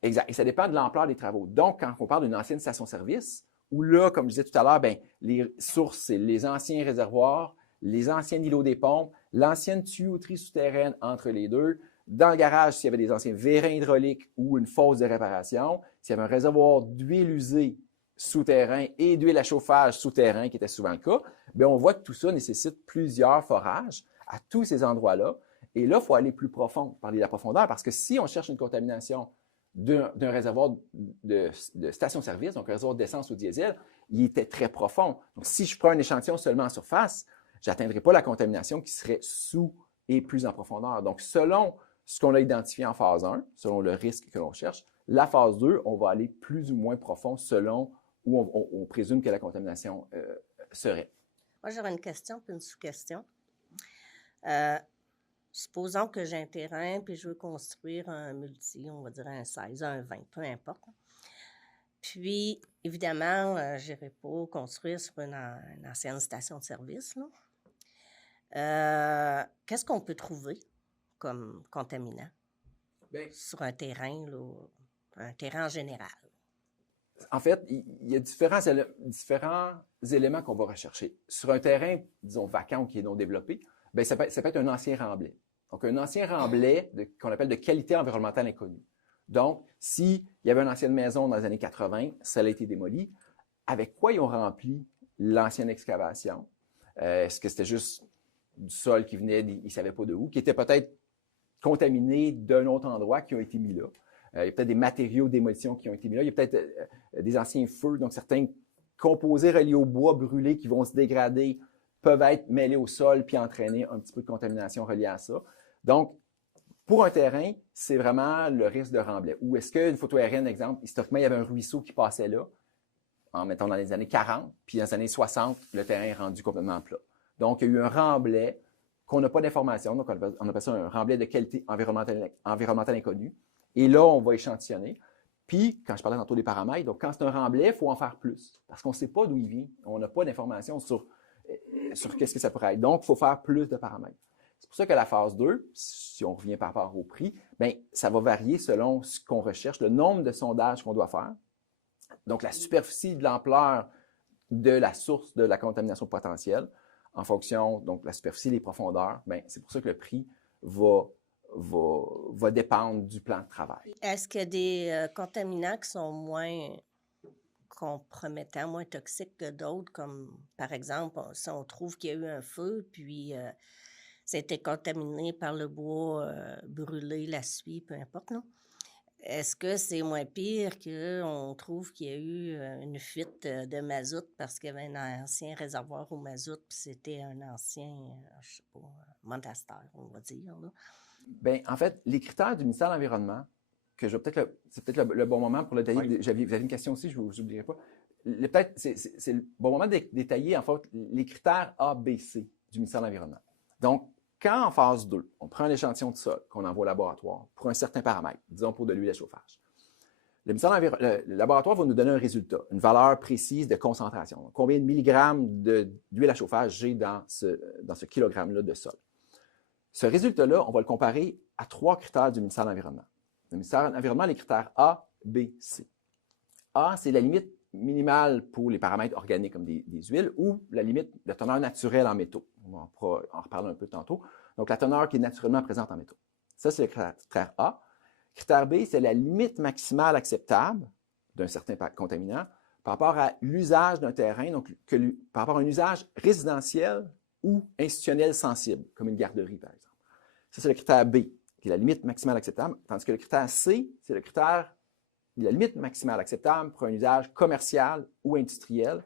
Exact. Et ça dépend de l'ampleur des travaux. Donc, quand on parle d'une ancienne station-service, où là, comme je disais tout à l'heure, bien, les sources, c'est les anciens réservoirs, les anciens îlots des pompes, l'ancienne tuyauterie souterraine entre les deux. Dans le garage, s'il y avait des anciens vérins hydrauliques ou une fosse de réparation, s'il y avait un réservoir d'huile usée souterrain et d'huile à chauffage souterrain, qui était souvent le cas, bien, on voit que tout ça nécessite plusieurs forages à tous ces endroits-là. Et là, il faut aller plus profond, parler de la profondeur, parce que si on cherche une contamination d'un réservoir de station-service, donc un réservoir d'essence ou diesel, il était très profond. Donc, si je prends un échantillon seulement en surface, je n'atteindrai pas la contamination qui serait sous et plus en profondeur. Donc, selon ce qu'on a identifié en phase 1, selon le risque que l'on cherche, la phase 2, on va aller plus ou moins profond selon où on présume que la contamination serait. Moi, j'aurais une question puis une sous-question. supposons que j'ai un terrain puis je veux construire un multi, on va dire un 16, un 20, peu importe. Puis, évidemment, je n'irai pas construire sur une ancienne station de service, là. Qu'est-ce qu'on peut trouver comme contaminant sur un terrain, là, un terrain en général? En fait, il y a différents éléments qu'on va rechercher. Sur un terrain, disons, vacant ou qui est non développé, bien, ça peut être un ancien remblai. Donc, un ancien remblai qu'on appelle de qualité environnementale inconnue. Donc, s'il y avait une ancienne maison dans les années 80, ça a été démoli, avec quoi ils ont rempli l'ancienne excavation? Est-ce que c'était juste du sol qui venait, ils ne savaient pas de où, qui était peut-être contaminé d'un autre endroit qui ont été mis là? Il y a peut-être des matériaux de démolition qui ont été mis là. Il y a peut-être des anciens feux, donc certains composés reliés au bois brûlé qui vont se dégrader peuvent être mêlés au sol puis entraîner un petit peu de contamination reliée à ça. Donc, pour un terrain, c'est vraiment le risque de remblai. Ou est-ce qu'une photo aérienne, exemple, historiquement, il y avait un ruisseau qui passait là, mettons dans les années 40, puis dans les années 60, le terrain est rendu complètement plat. Donc, il y a eu un remblai qu'on n'a pas d'informations, donc on appelle ça un remblai de qualité environnementale inconnue. Et là, on va échantillonner. Puis, quand je parlais tantôt des paramètres, donc quand c'est un remblai, il faut en faire plus. Parce qu'on ne sait pas d'où il vient. On n'a pas d'informations sur qu'est-ce que ça pourrait être. Donc, il faut faire plus de paramètres. C'est pour ça que la phase 2, si on revient par rapport au prix, bien, ça va varier selon ce qu'on recherche, le nombre de sondages qu'on doit faire. Donc, la superficie de l'ampleur de la source de la contamination potentielle, en fonction, donc, de la superficie et les profondeurs, bien, c'est pour ça que le prix va dépendre du plan de travail. Est-ce qu'il y a des contaminants qui sont moins compromettants, moins toxiques que d'autres, comme par exemple, si on trouve qu'il y a eu un feu, puis ça a été contaminé par le bois brûlé, la suie, peu importe, non? Est-ce que c'est moins pire qu'on trouve qu'il y a eu une fuite de mazout parce qu'il y avait un ancien réservoir au mazout, puis c'était un ancien, je sais pas, monastère, on va dire, là? Bien, en fait, les critères du ministère de l'Environnement, que c'est peut-être le bon moment pour le détailler. Oui. Vous avez une question aussi, je ne vous oublierai pas. Peut-être c'est le bon moment de détailler, en fait, les critères A, B, C du ministère de l'Environnement. Donc, quand en phase 2, on prend un échantillon de sol qu'on envoie au laboratoire pour un certain paramètre, disons pour de l'huile à chauffage, le laboratoire va nous donner un résultat, une valeur précise de concentration. Combien de milligrammes d'huile à chauffage j'ai dans ce kilogramme-là de sol? Ce résultat-là, on va le comparer à 3 critères du ministère de l'Environnement. Le ministère de l'Environnement, les critères A, B, C. A, c'est la limite minimale pour les paramètres organiques comme des huiles ou la limite de teneur naturelle en métaux. On pourra en reparler un peu tantôt. Donc, la teneur qui est naturellement présente en métaux. Ça, c'est le critère A. Critère B, c'est la limite maximale acceptable d'un certain contaminant par rapport à l'usage d'un terrain, donc par rapport à un usage résidentiel ou institutionnel sensible, comme une garderie, par exemple. Ça, c'est le critère B, qui est la limite maximale acceptable, tandis que le critère C, c'est le critère de la limite maximale acceptable pour un usage commercial ou industriel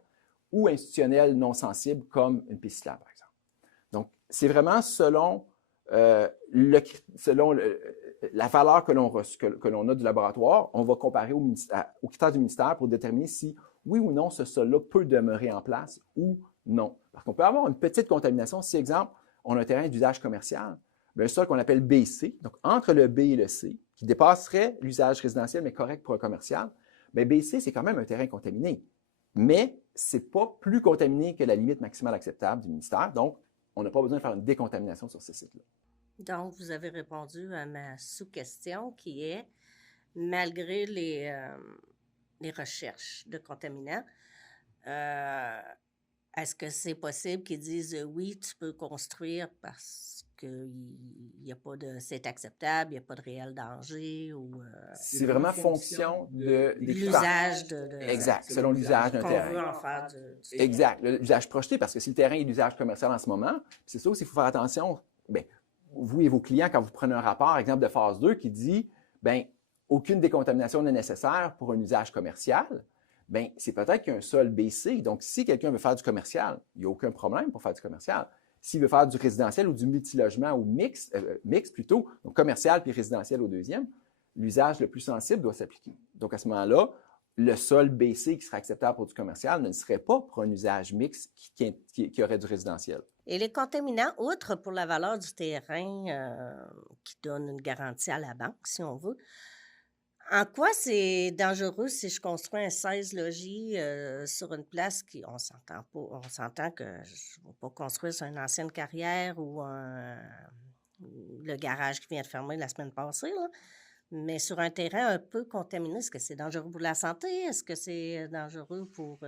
ou institutionnel non sensible, comme une piste cyclable, par exemple. Donc, c'est vraiment selon la valeur que l'on a du laboratoire, on va comparer aux critères du ministère pour déterminer si, oui ou non, ce sol-là peut demeurer en place ou non. Parce qu'on peut avoir une petite contamination. Si, exemple, on a un terrain d'usage commercial, bien, un sol qu'on appelle BC, donc entre le B et le C, qui dépasserait l'usage résidentiel, mais correct pour un commercial, bien, BC, c'est quand même un terrain contaminé. Mais ce n'est pas plus contaminé que la limite maximale acceptable du ministère. Donc, on n'a pas besoin de faire une décontamination sur ce site-là. Donc, vous avez répondu à ma sous-question qui est, malgré les recherches de contaminants, est-ce que c'est possible qu'ils disent oui, tu peux construire parce que c'est acceptable, il n'y a pas de réel danger ou c'est vraiment fonction des l'usage exact, selon l'usage d'un qu'on terrain. veut en faire du Exact, l'usage projeté, parce que si le terrain est d'usage commercial en ce moment, c'est sûr qu'il faut faire attention, bien, vous et vos clients, quand vous prenez un rapport, exemple de phase 2, qui dit, bien, aucune décontamination n'est nécessaire pour un usage commercial, bien, c'est peut-être qu'il y a un sol BC. Donc, si quelqu'un veut faire du commercial, il n'y a aucun problème pour faire du commercial. S'il veut faire du résidentiel ou du multilogement ou mixte plutôt, donc commercial puis résidentiel au deuxième, l'usage le plus sensible doit s'appliquer. Donc, à ce moment-là, le sol BC qui serait acceptable pour du commercial ne serait pas pour un usage mixte qui aurait du résidentiel. Et les contaminants, outre pour la valeur du terrain qui donne une garantie à la banque, si on veut, en quoi c'est dangereux si je construis un 16 logis sur une place qui, on s'entend que je ne vais pas construire sur une ancienne carrière ou le garage qui vient de fermer la semaine passée, là. Mais sur un terrain un peu contaminé, est-ce que c'est dangereux pour la santé? Est-ce que c'est dangereux pour...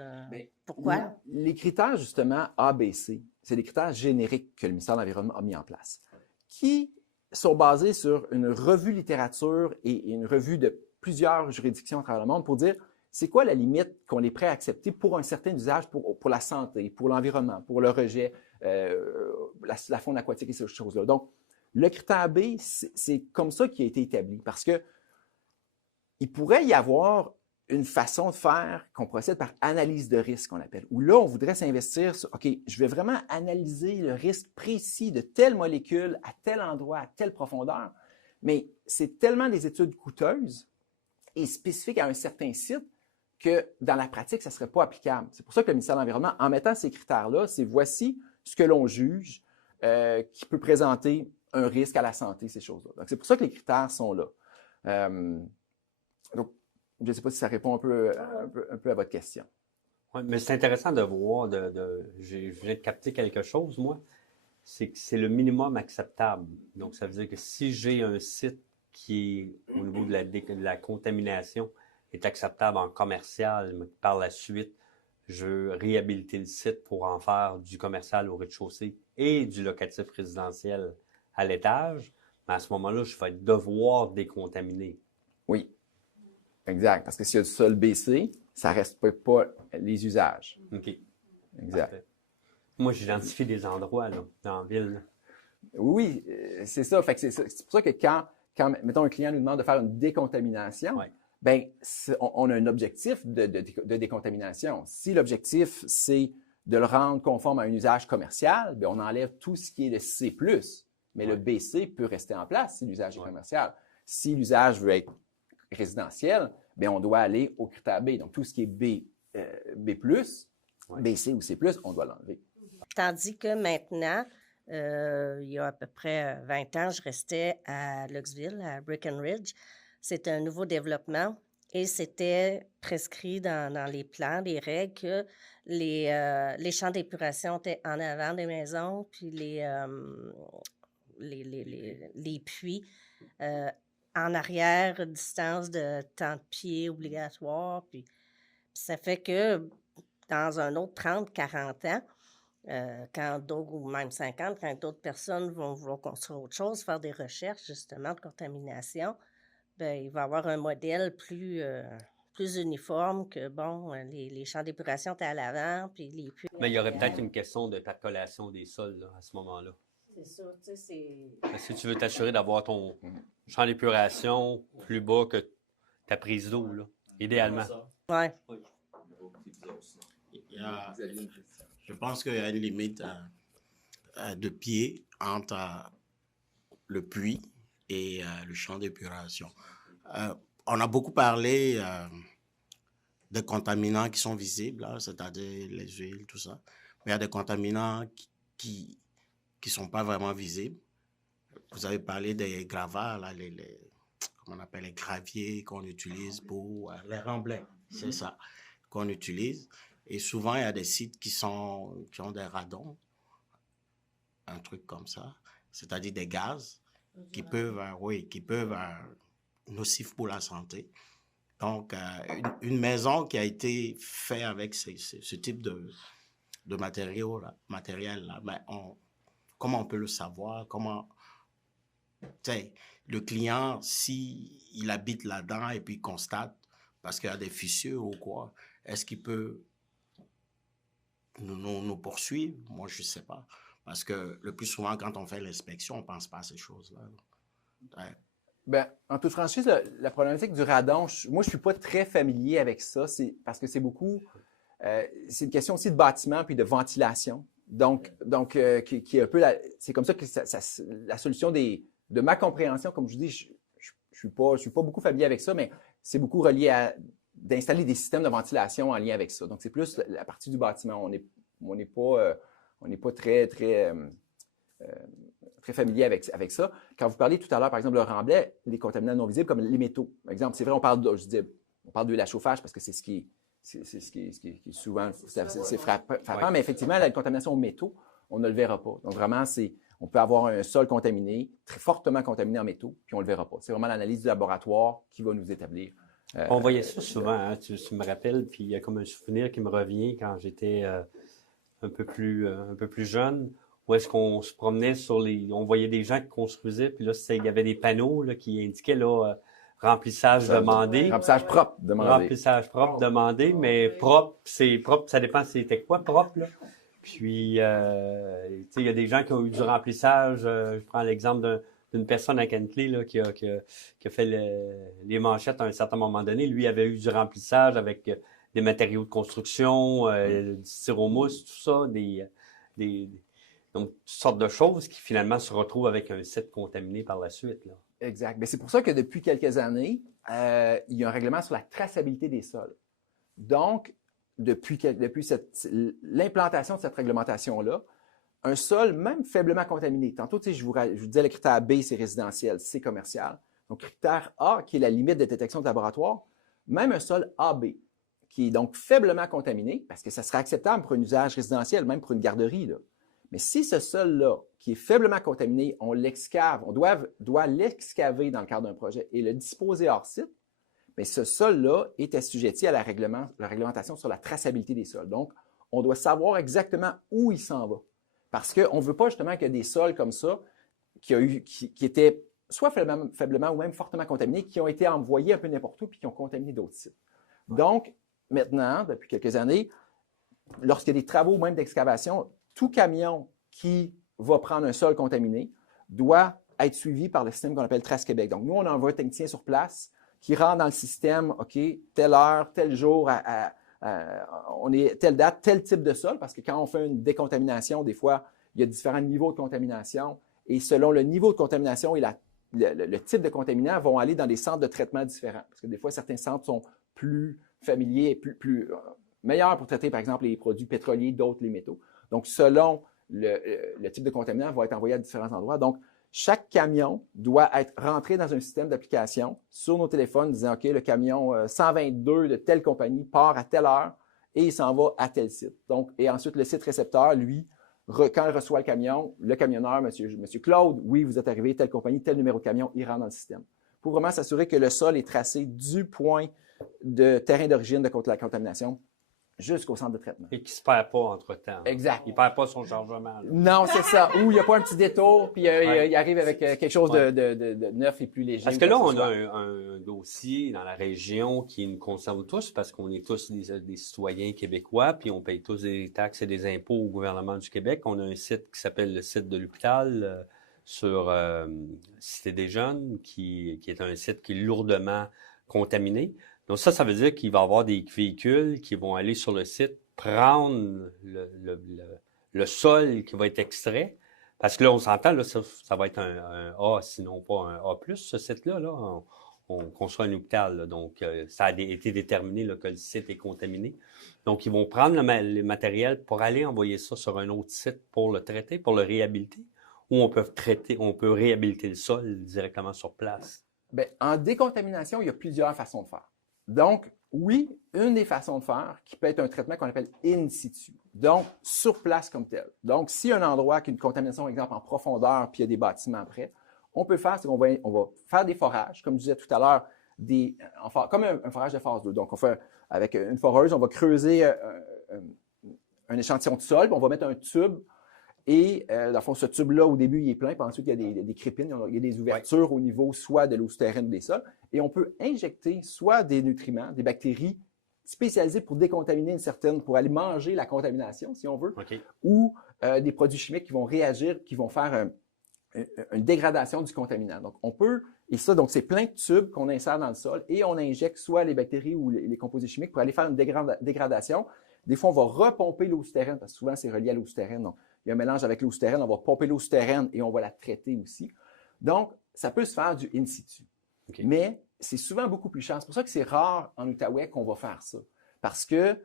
pourquoi? Les critères, justement, ABC, c'est des critères génériques que le ministère de l'Environnement a mis en place, qui sont basés sur une revue littérature et une revue de plusieurs juridictions à travers le monde pour dire c'est quoi la limite qu'on est prêt à accepter pour un certain usage, pour la santé, pour l'environnement, pour le rejet, la faune aquatique et ces choses-là. Donc, le critère B, c'est comme ça qu'il a été établi parce que il pourrait y avoir une façon de faire qu'on procède par analyse de risque, qu'on appelle, où là, on voudrait s'investir sur, OK, je vais vraiment analyser le risque précis de telle molécule à tel endroit, à telle profondeur, mais c'est tellement des études coûteuses et spécifiques à un certain site que dans la pratique, ça ne serait pas applicable. C'est pour ça que le ministère de l'Environnement, en mettant ces critères-là, c'est voici ce que l'on juge qui peut présenter un risque à la santé, ces choses-là. Donc, c'est pour ça que les critères sont là. Donc, je ne sais pas si ça répond un peu à votre question. Oui, mais c'est intéressant de voir, je viens de capter quelque chose, moi, c'est que c'est le minimum acceptable. Donc, ça veut dire que si j'ai un site qui est, au niveau de la contamination, est acceptable en commercial, mais par la suite, je veux réhabiliter le site pour en faire du commercial au rez-de-chaussée et du locatif résidentiel à l'étage, mais à ce moment-là, je vais devoir décontaminer. Oui, exact. Parce que s'il y a du sol BC, ça ne respecte pas les usages. OK. Exact. Parfait. Moi, j'identifie des endroits là, dans la ville. Là. Oui, c'est ça. Fait que c'est pour ça que quand, mettons, un client nous demande de faire une décontamination, Ouais. ben, on a un objectif de décontamination. Si l'objectif, c'est de le rendre conforme à un usage commercial, ben, on enlève tout ce qui est le C+. Mais le BC peut rester en place si l'usage est commercial. Si l'usage veut être résidentiel, bien, on doit aller au critère B. Donc, tout ce qui est B+, BC ou C+, on doit l'enlever. Tandis que maintenant, il y a à peu près 20 ans, je restais à Luxville, à Breckenridge. C'était un nouveau développement et c'était prescrit dans les plans, les règles, que les champs d'épuration étaient en avant des maisons, puis les puits en arrière, distance de tant de pieds obligatoire. Puis ça fait que dans un autre 30, 40 ans, quand d'autres, ou même 50, quand d'autres personnes vont vouloir construire autre chose, faire des recherches justement de contamination, bien, il va y avoir un modèle plus uniforme que, bon, les champs d'épuration étaient à l'avant, puis les puits. Mais il y aurait peut-être une question de percolation des sols là, à ce moment-là. C'est ça, tu sais, c'est... Si tu veux t'assurer d'avoir ton champ d'épuration plus bas que ta prise d'eau, là, idéalement. Ouais. Je pense qu'il y a une limite de pied entre le puits et le champ d'épuration. On a beaucoup parlé des contaminants qui sont visibles, hein, c'est-à-dire les huiles, tout ça. Mais il y a des contaminants qui sont pas vraiment visibles. Vous avez parlé des gravats, là, comment on appelle, les graviers qu'on utilise pour les remblais, c'est ça, qu'on utilise. Et souvent, il y a des sites qui ont des radons, un truc comme ça, c'est-à-dire des gaz qui peuvent nocifs pour la santé. Donc, une maison qui a été faite avec ce type de matériel-là, ben, comment on peut le savoir? Comment, le client, s'il habite là-dedans et puis constate, parce qu'il y a des fissures ou quoi, est-ce qu'il peut nous poursuivre? Moi, je ne sais pas. Parce que le plus souvent, quand on fait l'inspection, on ne pense pas à ces choses-là. Ouais. Ben, en toute franchise, la problématique du radon, moi, je ne suis pas très familier avec ça. C'est parce que c'est beaucoup... c'est une question aussi de bâtiment puis de ventilation. Donc qui est un peu c'est comme ça que la solution de ma compréhension, comme je vous dis, je suis pas beaucoup familier avec ça, mais c'est beaucoup relié à d'installer des systèmes de ventilation en lien avec ça. Donc, c'est plus la partie du bâtiment. On n'est pas très familier avec ça. Quand vous parliez tout à l'heure, par exemple, le remblai, les contaminants non visibles, comme les métaux. Par exemple, c'est vrai, on parle d'huile à chauffage parce que c'est ce qui est souvent c'est frappant, mais effectivement, la contamination aux métaux, on ne le verra pas. Donc, vraiment, on peut avoir un sol contaminé, très fortement contaminé en métaux, puis on ne le verra pas. C'est vraiment l'analyse du laboratoire qui va nous établir. On voyait ça souvent, hein, tu me rappelles, puis il y a comme un souvenir qui me revient quand j'étais un peu plus jeune, où est-ce qu'on se promenait on voyait des gens qui construisaient, puis là, il y avait des panneaux là, qui indiquaient là, remplissage demandé. Remplissage propre demandé. Remplissage propre demandé, mais propre, ça dépend c'était quoi propre, là. Puis, il y a des gens qui ont eu du remplissage. Je prends l'exemple d'une personne à Kentley là, qui a fait les manchettes à un certain moment donné. Lui avait eu du remplissage avec des matériaux de construction, du styromousse, tout ça, donc toutes sortes de choses qui finalement se retrouvent avec un site contaminé par la suite, là. Exact. Mais c'est pour ça que depuis quelques années, il y a un règlement sur la traçabilité des sols. Donc, depuis l'implantation de cette réglementation-là, un sol, même faiblement contaminé, tantôt, je vous disais le critère B, c'est résidentiel, C, commercial. Donc, critère A, qui est la limite de détection de laboratoire, même un sol AB, qui est donc faiblement contaminé, parce que ça serait acceptable pour un usage résidentiel, même pour une garderie, là. Mais si ce sol-là, qui est faiblement contaminé, on l'excave, on doit l'excaver dans le cadre d'un projet et le disposer hors site, mais ce sol-là est assujetti à la réglementation sur la traçabilité des sols. Donc, on doit savoir exactement où il s'en va. Parce qu'on ne veut pas justement qu'il y ait des sols comme ça qui étaient soit faiblement ou même fortement contaminés, qui ont été envoyés un peu n'importe où puis qui ont contaminé d'autres sites. Donc, maintenant, depuis quelques années, lorsqu'il y a des travaux même d'excavation, tout camion qui va prendre un sol contaminé doit être suivi par le système qu'on appelle Trace Québec. Donc, nous, on envoie un technicien sur place qui rentre dans le système, OK, telle heure, tel jour, on est telle date, tel type de sol, parce que quand on fait une décontamination, des fois, il y a différents niveaux de contamination, et selon le niveau de contamination et le type de contaminant vont aller dans des centres de traitement différents. Parce que des fois, certains centres sont plus familiers et plus meilleurs pour traiter, par exemple, les produits pétroliers, d'autres les métaux. Donc, selon le type de contaminant, va être envoyé à différents endroits. Donc, chaque camion doit être rentré dans un système d'application sur nos téléphones disant, OK, le camion 122 de telle compagnie part à telle heure et il s'en va à tel site. Donc, et ensuite, le site récepteur, lui, quand il reçoit le camion, le camionneur, monsieur Claude, oui, vous êtes arrivé, telle compagnie, tel numéro de camion, il rentre dans le système. Pour vraiment s'assurer que le sol est tracé du point de terrain d'origine de la contamination jusqu'au centre de traitement. Et qui ne se perd pas entre-temps. Exact. Il ne perd pas son chargement. Là. Non, c'est ça. Ou il n'y a pas un petit détour, puis il arrive avec quelque chose de neuf et plus léger. Parce que là, on a un dossier dans la région qui nous concerne tous, parce qu'on est tous des citoyens québécois, puis on paye tous des taxes et des impôts au gouvernement du Québec. On a un site qui s'appelle le site de l'hôpital sur Cité des Jeunes, qui est un site qui est lourdement contaminé. Donc ça veut dire qu'il va y avoir des véhicules qui vont aller sur le site, prendre le sol qui va être extrait. Parce que là, on s'entend, là, ça va être un A, sinon pas un A+, ce site-là. Là. On construit un hôpital. Là, donc, ça a été déterminé là, que le site est contaminé. Donc, ils vont prendre le matériel pour aller envoyer ça sur un autre site pour le traiter, pour le réhabiliter. Ou on peut réhabiliter le sol directement sur place. Bien, en décontamination, il y a plusieurs façons de faire. Donc, oui, une des façons de faire qui peut être un traitement qu'on appelle in situ, donc sur place comme tel. Donc, si un endroit qui a une contamination, par exemple, en profondeur, puis il y a des bâtiments après, on peut faire, c'est qu'on va faire des forages, comme je disais tout à l'heure, comme un forage de phase 2. Donc, on fait avec une foreuse, on va creuser un échantillon de sol, puis on va mettre un tube. Et, dans le fond, ce tube-là, au début, il est plein, puis ensuite, il y a des crépines, il y a des ouvertures au niveau soit de l'eau souterraine ou des sols. Et on peut injecter soit des nutriments, des bactéries spécialisées pour décontaminer pour aller manger la contamination, si on veut, ou des produits chimiques qui vont réagir, qui vont faire une dégradation du contaminant. Donc, donc c'est plein de tubes qu'on insère dans le sol et on injecte soit les bactéries ou les composés chimiques pour aller faire une dégradation. Des fois, on va repomper l'eau souterraine, parce que souvent, c'est relié à l'eau souterraine. Donc, il y a un mélange avec l'eau souterraine, on va pomper l'eau souterraine et on va la traiter aussi. Donc, ça peut se faire du in situ. Mais c'est souvent beaucoup plus cher. C'est pour ça que c'est rare en Outaouais qu'on va faire ça. Parce que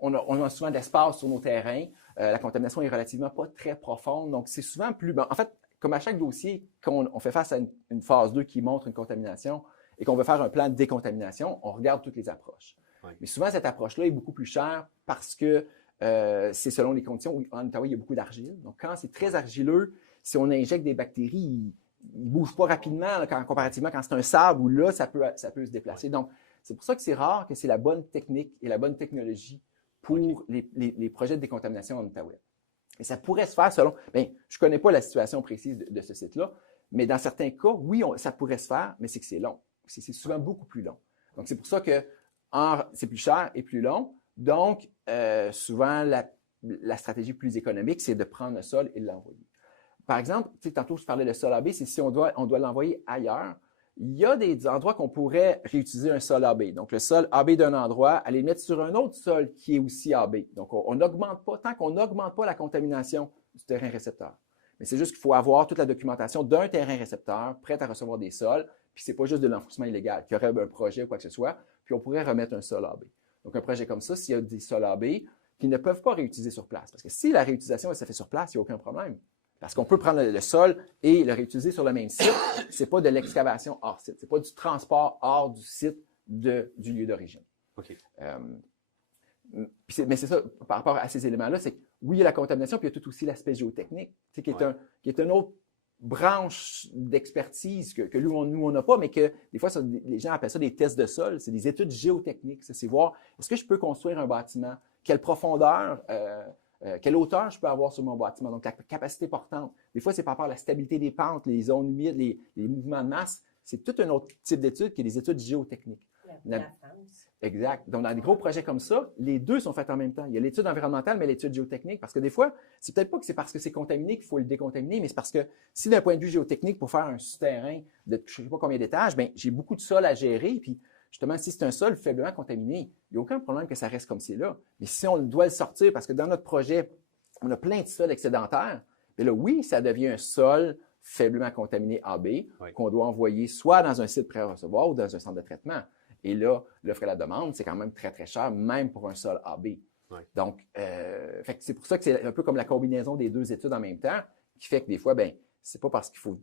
on a souvent d'espace sur nos terrains. La contamination est relativement pas très profonde. Donc, c'est souvent plus... Bon, en fait, comme à chaque dossier, quand on fait face à une phase 2 qui montre une contamination et qu'on veut faire un plan de décontamination, on regarde toutes les approches. Oui. Mais souvent, cette approche-là est beaucoup plus chère parce que c'est selon les conditions. En Outaouais, il y a beaucoup d'argile. Donc, quand c'est très argileux, si on injecte des bactéries, ils ne bougent pas rapidement là, comparativement quand c'est un sable où là, ça peut se déplacer. Donc, c'est pour ça que c'est rare que c'est la bonne technique et la bonne technologie pour les projets de décontamination en Outaouais. Et ça pourrait se faire selon... Bien, je ne connais pas la situation précise de ce site-là, mais dans certains cas, oui, ça pourrait se faire, mais c'est que c'est long. C'est souvent beaucoup plus long. Donc, c'est pour ça que c'est plus cher et plus long. Donc, souvent, la stratégie plus économique, c'est de prendre le sol et de l'envoyer. Par exemple, tantôt, je parlais de sol AB, c'est si on doit l'envoyer ailleurs. Il y a des endroits qu'on pourrait réutiliser un sol AB. Donc, le sol AB d'un endroit, aller le mettre sur un autre sol qui est aussi AB. Donc, on n'augmente pas, tant qu'on n'augmente pas la contamination du terrain récepteur. Mais c'est juste qu'il faut avoir toute la documentation d'un terrain récepteur prêt à recevoir des sols, puis c'est pas juste de l'enfouissement illégal, qu'il y aurait un projet ou quoi que ce soit, puis on pourrait remettre un sol AB. Donc, un projet comme ça, s'il y a des sols AB qui ne peuvent pas réutiliser sur place, parce que si la réutilisation se fait sur place, il n'y a aucun problème. Parce qu'on peut prendre le sol et le réutiliser sur le même site. C'est pas de l'excavation hors site. C'est pas du transport hors du site du lieu d'origine. OK. Mais c'est ça, par rapport à ces éléments-là, c'est que oui, il y a la contamination, puis il y a tout aussi l'aspect géotechnique, qui est une autre branche d'expertise que nous, on n'a pas, mais que des fois, les gens appellent ça des tests de sol. C'est des études géotechniques. C'est voir, est-ce que je peux construire un bâtiment? Quelle profondeur? Quelle hauteur je peux avoir sur mon bâtiment? Donc, la capacité portante. Des fois, c'est par rapport à la stabilité des pentes, les zones humides, les mouvements de masse. C'est tout un autre type d'études qui est des études géotechniques. Exact. Donc, dans des gros projets comme ça, les deux sont faits en même temps. Il y a l'étude environnementale, mais l'étude géotechnique, parce que des fois, c'est peut-être pas que c'est parce que c'est contaminé qu'il faut le décontaminer, mais c'est parce que si d'un point de vue géotechnique, pour faire un souterrain de je ne sais pas combien d'étages, bien, j'ai beaucoup de sol à gérer, puis justement, si c'est un sol faiblement contaminé, il n'y a aucun problème que ça reste comme c'est là. Mais si on doit le sortir, parce que dans notre projet, on a plein de sols excédentaires, bien là, oui, ça devient un sol faiblement contaminé AB, qu'on doit envoyer soit dans un site prêt à recevoir ou dans un centre de traitement. Et là, l'offre et la demande, c'est quand même très, très cher, même pour un sol AB. Oui. Donc, c'est pour ça que c'est un peu comme la combinaison des deux études en même temps, qui fait que des fois, ben, c'est pas parce qu'il faut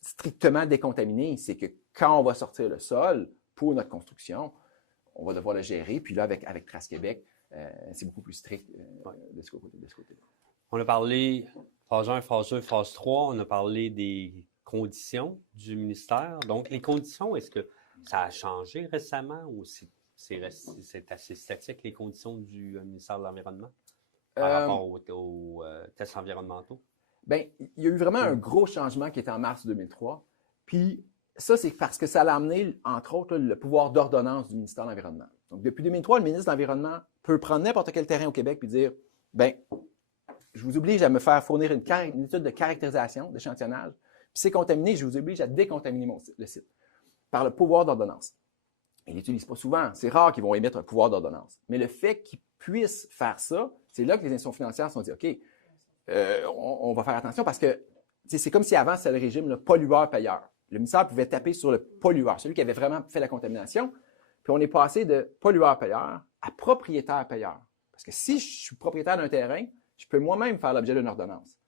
strictement décontaminer, c'est que quand on va sortir le sol pour notre construction, on va devoir le gérer. Puis là, avec Trace Québec, c'est beaucoup plus strict de ce côté-là. On a parlé phase 1, phase 2, phase 3. On a parlé des conditions du ministère. Donc, les conditions, est-ce que ça a changé récemment ou c'est assez statique, les conditions du ministère de l'Environnement par rapport aux tests environnementaux? Bien, il y a eu vraiment un gros changement qui était en mars 2003. Puis ça, c'est parce que ça a amené, entre autres, le pouvoir d'ordonnance du ministère de l'Environnement. Donc, depuis 2003, le ministre de l'Environnement peut prendre n'importe quel terrain au Québec et dire, bien, je vous oblige à me faire fournir une étude de caractérisation, d'échantillonnage, puis c'est contaminé, je vous oblige à décontaminer le site par le pouvoir d'ordonnance. Ils ne l'utilisent pas souvent. C'est rare qu'ils vont émettre un pouvoir d'ordonnance. Mais le fait qu'ils puissent faire ça, c'est là que les institutions financières se sont dit, OK, on va faire attention parce que c'est comme si avant, c'était le régime pollueur-payeur. Le ministère pouvait taper sur le pollueur, celui qui avait vraiment fait la contamination. Puis on est passé de pollueur-payeur à propriétaire-payeur. Parce que si je suis propriétaire d'un terrain, je peux moi-même faire l'objet d'une ordonnance.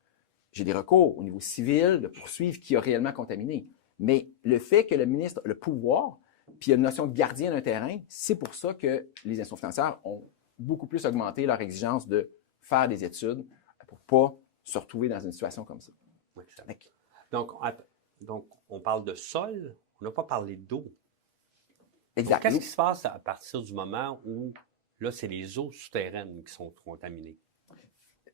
J'ai des recours au niveau civil de poursuivre qui a réellement contaminé. Mais le fait que le ministre a le pouvoir, puis il y a une notion de gardien d'un terrain, c'est pour ça que les institutions financières ont beaucoup plus augmenté leur exigence de faire des études pour ne pas se retrouver dans une situation comme ça. Donc, on parle de sol, on n'a pas parlé d'eau. Exact. Qu'est-ce qui se passe à partir du moment où, là, c'est les eaux souterraines qui sont contaminées?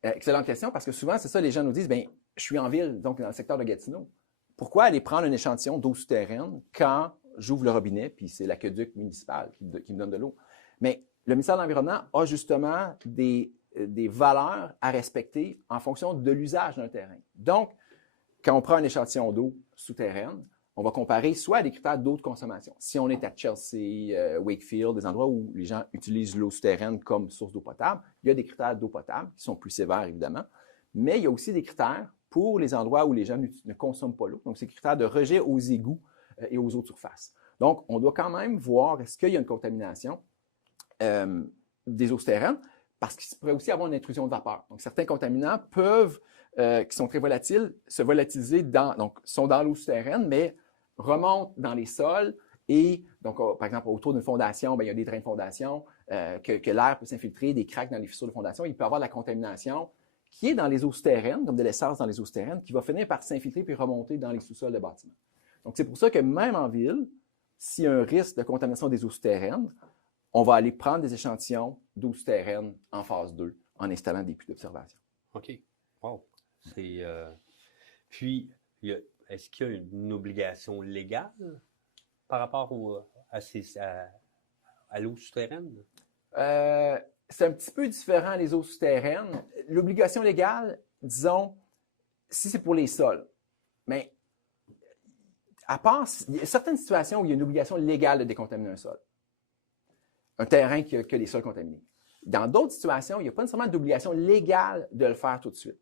Excellente question, parce que souvent, c'est ça, les gens nous disent, bien, je suis en ville, donc dans le secteur de Gatineau. Pourquoi aller prendre un échantillon d'eau souterraine quand j'ouvre le robinet, puis c'est l'aqueduc municipal qui me donne de l'eau? Mais le ministère de l'Environnement a justement des valeurs à respecter en fonction de l'usage d'un terrain. Donc, quand on prend un échantillon d'eau souterraine, on va comparer soit à des critères d'eau de consommation. Si on est à Chelsea, Wakefield, des endroits où les gens utilisent l'eau souterraine comme source d'eau potable, il y a des critères d'eau potable qui sont plus sévères, évidemment, mais il y a aussi des critères pour les endroits où les gens ne consomment pas l'eau. Donc, c'est des critères de rejet aux égouts et aux eaux de surface. Donc, on doit quand même voir est-ce qu'il y a une contamination des eaux souterraines, parce qu'il pourrait aussi avoir une intrusion de vapeur. Donc, certains contaminants peuvent, qui sont très volatiles, se volatiliser donc sont dans l'eau souterraine, mais remontent dans les sols et, donc, par exemple, autour d'une fondation, il y a des drains de fondation, que l'air peut s'infiltrer, des craques dans les fissures de fondation. Il peut y avoir de la contamination qui est dans les eaux souterraines, comme de l'essence dans les eaux souterraines, qui va finir par s'infiltrer puis remonter dans les sous-sols de bâtiments. Donc, c'est pour ça que même en ville, s'il y a un risque de contamination des eaux souterraines, on va aller prendre des échantillons d'eau souterraine en phase 2 en installant des puits d'observation. OK. Wow. Puis, est-ce qu'il y a une obligation légale par rapport à l'eau souterraine? C'est un petit peu différent, les eaux souterraines. L'obligation légale, disons, si c'est pour les sols, mais à part, il y a certaines situations où il y a une obligation légale de décontaminer un sol. Un terrain qui a des sols contaminés. Dans d'autres situations, il n'y a pas nécessairement d'obligation légale de le faire tout de suite.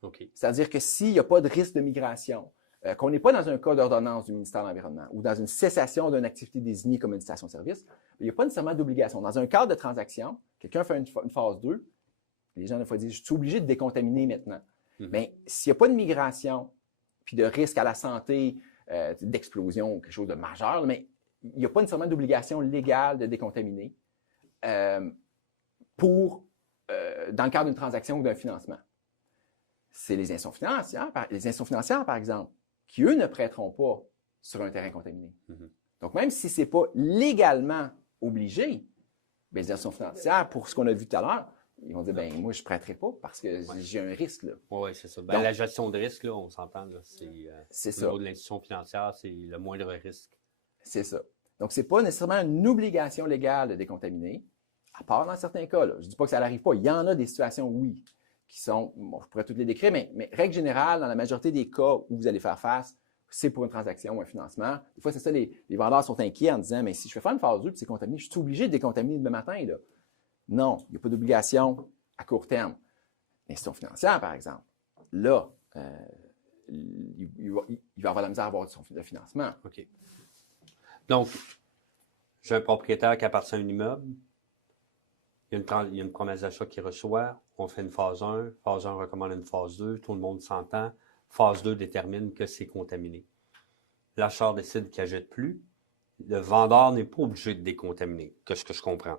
OK. C'est-à-dire que s'il n'y a pas de risque de migration, qu'on n'est pas dans un cas d'ordonnance du ministère de l'Environnement ou dans une cessation d'une activité désignée comme une station-service, il n'y a pas nécessairement d'obligation. Dans un cadre de transaction, quelqu'un fait une phase 2, les gens, des fois, disent « Je suis obligé de décontaminer maintenant. Mais s'il n'y a pas de migration puis de risque à la santé, d'explosion ou quelque chose de majeur, mais il n'y a pas nécessairement d'obligation légale de décontaminer dans le cadre d'une transaction ou d'un financement. C'est les institutions financières, par exemple, qui, eux, ne prêteront pas sur un terrain contaminé. Donc, même si ce n'est pas légalement obligé, bien, les institutions financières, pour ce qu'on a vu tout à l'heure, ils vont dire, ben moi, je ne prêterai pas parce que j'ai un risque. Oui, c'est ça. Donc, la gestion de risque, là, on s'entend, c'est ça. Au niveau de l'institution financière, c'est le moindre risque. C'est ça. Donc, ce n'est pas nécessairement une obligation légale de décontaminer, à part dans certains cas. Là. Je ne dis pas que ça n'arrive pas. Il y en a des situations, oui, qui sont, bon, je pourrais toutes les décrire, mais règle générale, dans la majorité des cas où vous allez faire face, c'est pour une transaction ou un financement. Des fois, c'est ça, les vendeurs sont inquiets en disant, mais si je fais faire une phase 2 et c'est contaminé, je suis obligé de décontaminer demain matin, là. Non, il n'y a pas d'obligation à court terme. L'institution financière, par exemple, là, il va avoir la misère à avoir le financement. OK. Donc, j'ai un propriétaire qui appartient à un immeuble. Il y a une promesse d'achat qu'il reçoit. On fait une phase 1. Phase 1 recommande une phase 2. Tout le monde s'entend. Phase 2 détermine que c'est contaminé. L'acheteur décide qu'il n'achète plus. Le vendeur n'est pas obligé de décontaminer, ce que je comprends.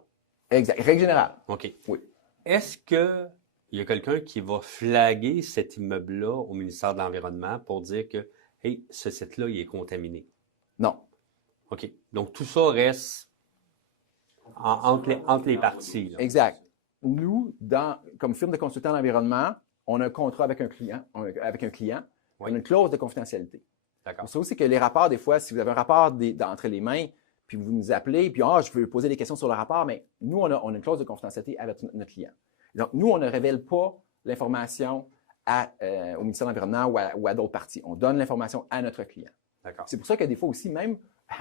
Exact. Règle générale. OK. Oui. Est-ce qu'il y a quelqu'un qui va flaguer cet immeuble-là au ministère de l'Environnement pour dire que, hey, ce site-là, il est contaminé? Non. OK. Donc, tout ça reste entre les parties. Là. Exact. Nous, comme firme de consultant d'environnement, on a un contrat avec un client. Oui. On a une clause de confidentialité. D'accord. C'est aussi que les rapports, des fois, si vous avez un rapport entre les mains, puis vous nous appelez, puis je veux poser des questions sur le rapport, mais nous, on a une clause de confidentialité avec notre client. Donc, nous, on ne révèle pas l'information au ministère de l'Environnement ou à d'autres parties. On donne l'information à notre client. D'accord. C'est pour ça que des fois aussi, même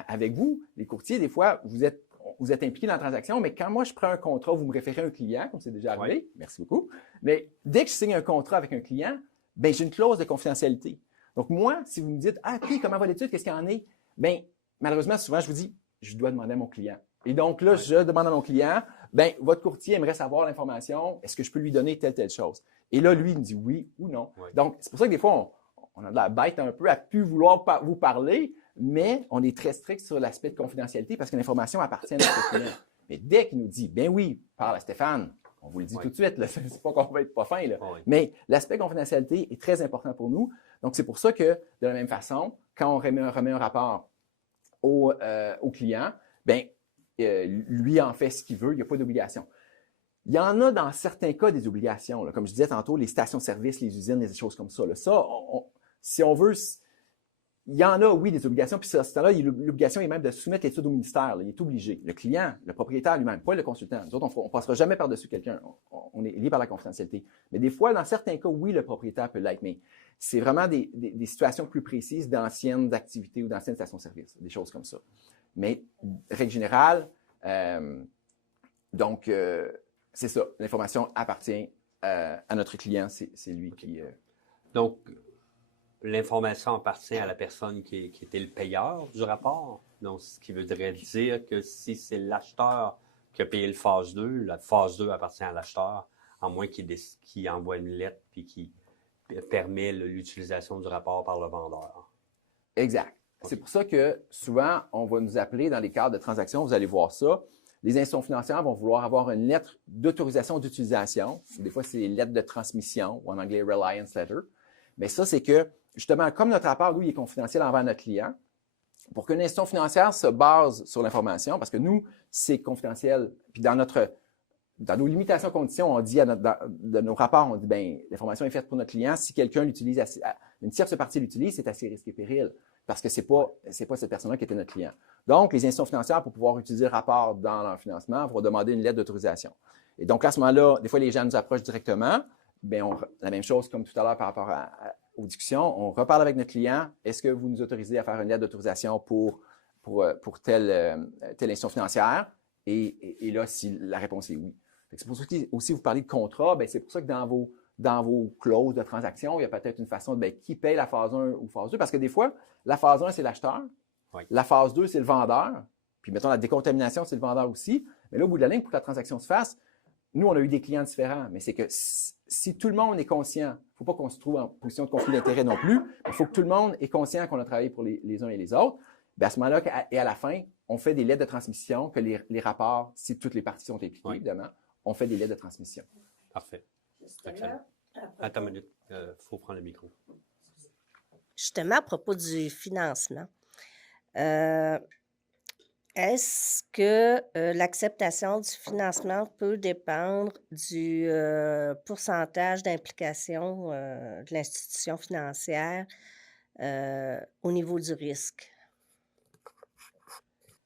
avec vous, les courtiers, des fois, vous êtes impliqués dans la transaction, mais quand moi, je prends un contrat, vous me référez un client, comme c'est déjà arrivé, oui. Merci beaucoup, mais dès que je signe un contrat avec un client, bien, j'ai une clause de confidentialité. Donc, moi, si vous me dites, puis comment va l'étude, qu'est-ce qu'il y en est? Bien, malheureusement, souvent, je vous dis, je dois demander à mon client. Et donc là, je demande à mon client, bien, votre courtier aimerait savoir l'information, est-ce que je peux lui donner telle chose? Et là, lui, il me dit oui ou non. Oui. Donc, c'est pour ça que des fois, on a de la bête un peu à plus vouloir vous parler, mais on est très strict sur l'aspect de confidentialité parce que l'information appartient à notre client. Mais dès qu'il nous dit, bien oui, parle à Stéphane, on vous le dit tout de suite, c'est pas qu'on va être pas fin, là. Oui. Mais l'aspect confidentialité est très important pour nous. Donc, c'est pour ça que, de la même façon, quand on remet un rapport au client, bien, lui en fait ce qu'il veut, il n'y a pas d'obligation. Il y en a dans certains cas des obligations, là, comme je disais tantôt, les stations-service, les usines, des choses comme ça. Là. Ça, si on veut, il y en a, oui, des obligations, puis à ce temps-là, l'obligation est même de soumettre l'étude au ministère. Là, il est obligé. Le client, le propriétaire lui-même, pas le consultant. Nous autres, on ne passera jamais par-dessus quelqu'un. On est lié par la confidentialité. Mais des fois, dans certains cas, oui, le propriétaire peut l'être, mais c'est vraiment des situations plus précises d'anciennes activités ou d'anciennes stations-service, des choses comme ça. Mais, règle générale, donc, c'est ça. L'information appartient à notre client. C'est lui qui... Donc, l'information appartient à la personne qui était le payeur du rapport. Donc, ce qui voudrait dire que si c'est l'acheteur qui a payé le phase 2, la phase 2 appartient à l'acheteur, à moins qu'il envoie une lettre puis qui permet l'utilisation du rapport par le vendeur. Exact. C'est pour ça que souvent, on va nous appeler dans les cadres de transactions, vous allez voir ça. Les institutions financières vont vouloir avoir une lettre d'autorisation d'utilisation. Des fois, c'est lettre de transmission, ou en anglais, reliance letter. Mais ça, c'est que, justement, comme notre rapport, nous, il est confidentiel envers notre client, pour qu'une institution financière se base sur l'information, parce que nous, c'est confidentiel, puis dans nos limitations conditions, on dit dans nos rapports, on dit, bien, l'information est faite pour notre client. Si quelqu'un l'utilise, une tierce partie l'utilise, c'est à ses risques et périls, parce que c'est pas cette personne-là qui était notre client. Donc, les institutions financières, pour pouvoir utiliser le rapport dans leur financement, vont demander une lettre d'autorisation. Et donc, à ce moment-là, des fois, les gens nous approchent directement. Bien, la même chose comme tout à l'heure par rapport aux discussions, on reparle avec notre client. Est-ce que vous nous autorisez à faire une lettre d'autorisation pour telle institution financière? Et là, si la réponse est oui. C'est pour ça que aussi vous parlez de contrat, bien, c'est pour ça que dans vos clauses de transaction, il y a peut-être une façon de qui paye la phase 1 ou phase 2. Parce que des fois, la phase 1, c'est l'acheteur. Oui. La phase 2, c'est le vendeur. Puis, mettons, la décontamination, c'est le vendeur aussi. Mais là, au bout de la ligne, pour que la transaction se fasse, nous, on a eu des clients différents. Mais c'est que si tout le monde est conscient, il ne faut pas qu'on se trouve en position de conflit d'intérêt non plus, il faut que tout le monde est conscient qu'on a travaillé pour les uns et les autres. Bien, à ce moment-là, et à la fin, on fait des lettres de transmission, que les rapports, si toutes les parties sont impliquées, Oui. évidemment, on fait des lettres de transmission. Parfait. Excellent. Attends une minute, il faut prendre le micro. Justement, à propos du financement, est-ce que l'acceptation du financement peut dépendre du pourcentage d'implication de l'institution financière au niveau du risque?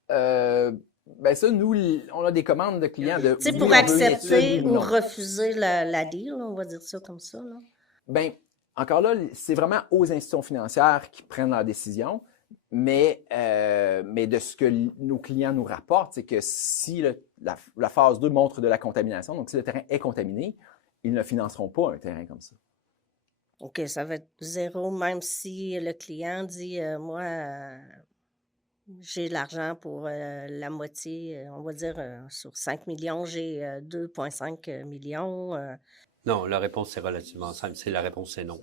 Ben ça, nous, on a des commandes de clients de... Tu sais, oui, pour on veut une accepter étude ou non. refuser la deal, on va dire ça comme ça, là. Bien, encore là, c'est vraiment aux institutions financières qui prennent leurs décisions, mais de ce que nos clients nous rapportent, c'est que si la phase 2 montre de la contamination, donc si le terrain est contaminé, ils ne financeront pas un terrain comme ça. OK, ça va être 0, même si le client dit moi, j'ai l'argent pour la moitié, on va dire sur 5 millions, j'ai 2,5 millions. Non, la réponse, c'est relativement simple. La réponse, c'est non.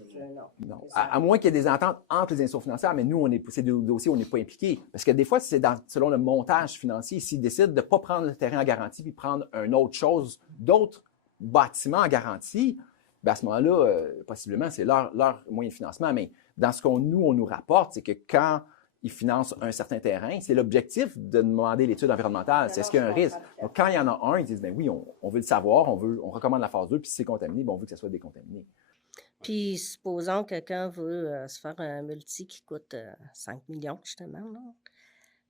Non. À moins qu'il y ait des ententes entre les institutions financières, mais nous, c'est des dossiers où on n'est pas impliqué. Parce que des fois, c'est selon le montage financier. S'ils décident de ne pas prendre le terrain en garantie puis prendre une autre chose, d'autres bâtiments en garantie, bien à ce moment-là, possiblement, c'est leur moyen de financement. Mais dans ce on nous rapporte, c'est que quand ils financent un certain terrain, c'est l'objectif de demander l'étude environnementale. C'est est-ce qu'il y a un risque? Donc, quand il y en a un, ils disent, bien oui, on veut le savoir, on recommande la phase 2, puis si c'est contaminé, bien, on veut que ça soit décontaminé. Puis, supposons que quelqu'un veut se faire un multi qui coûte 5 millions, justement, là,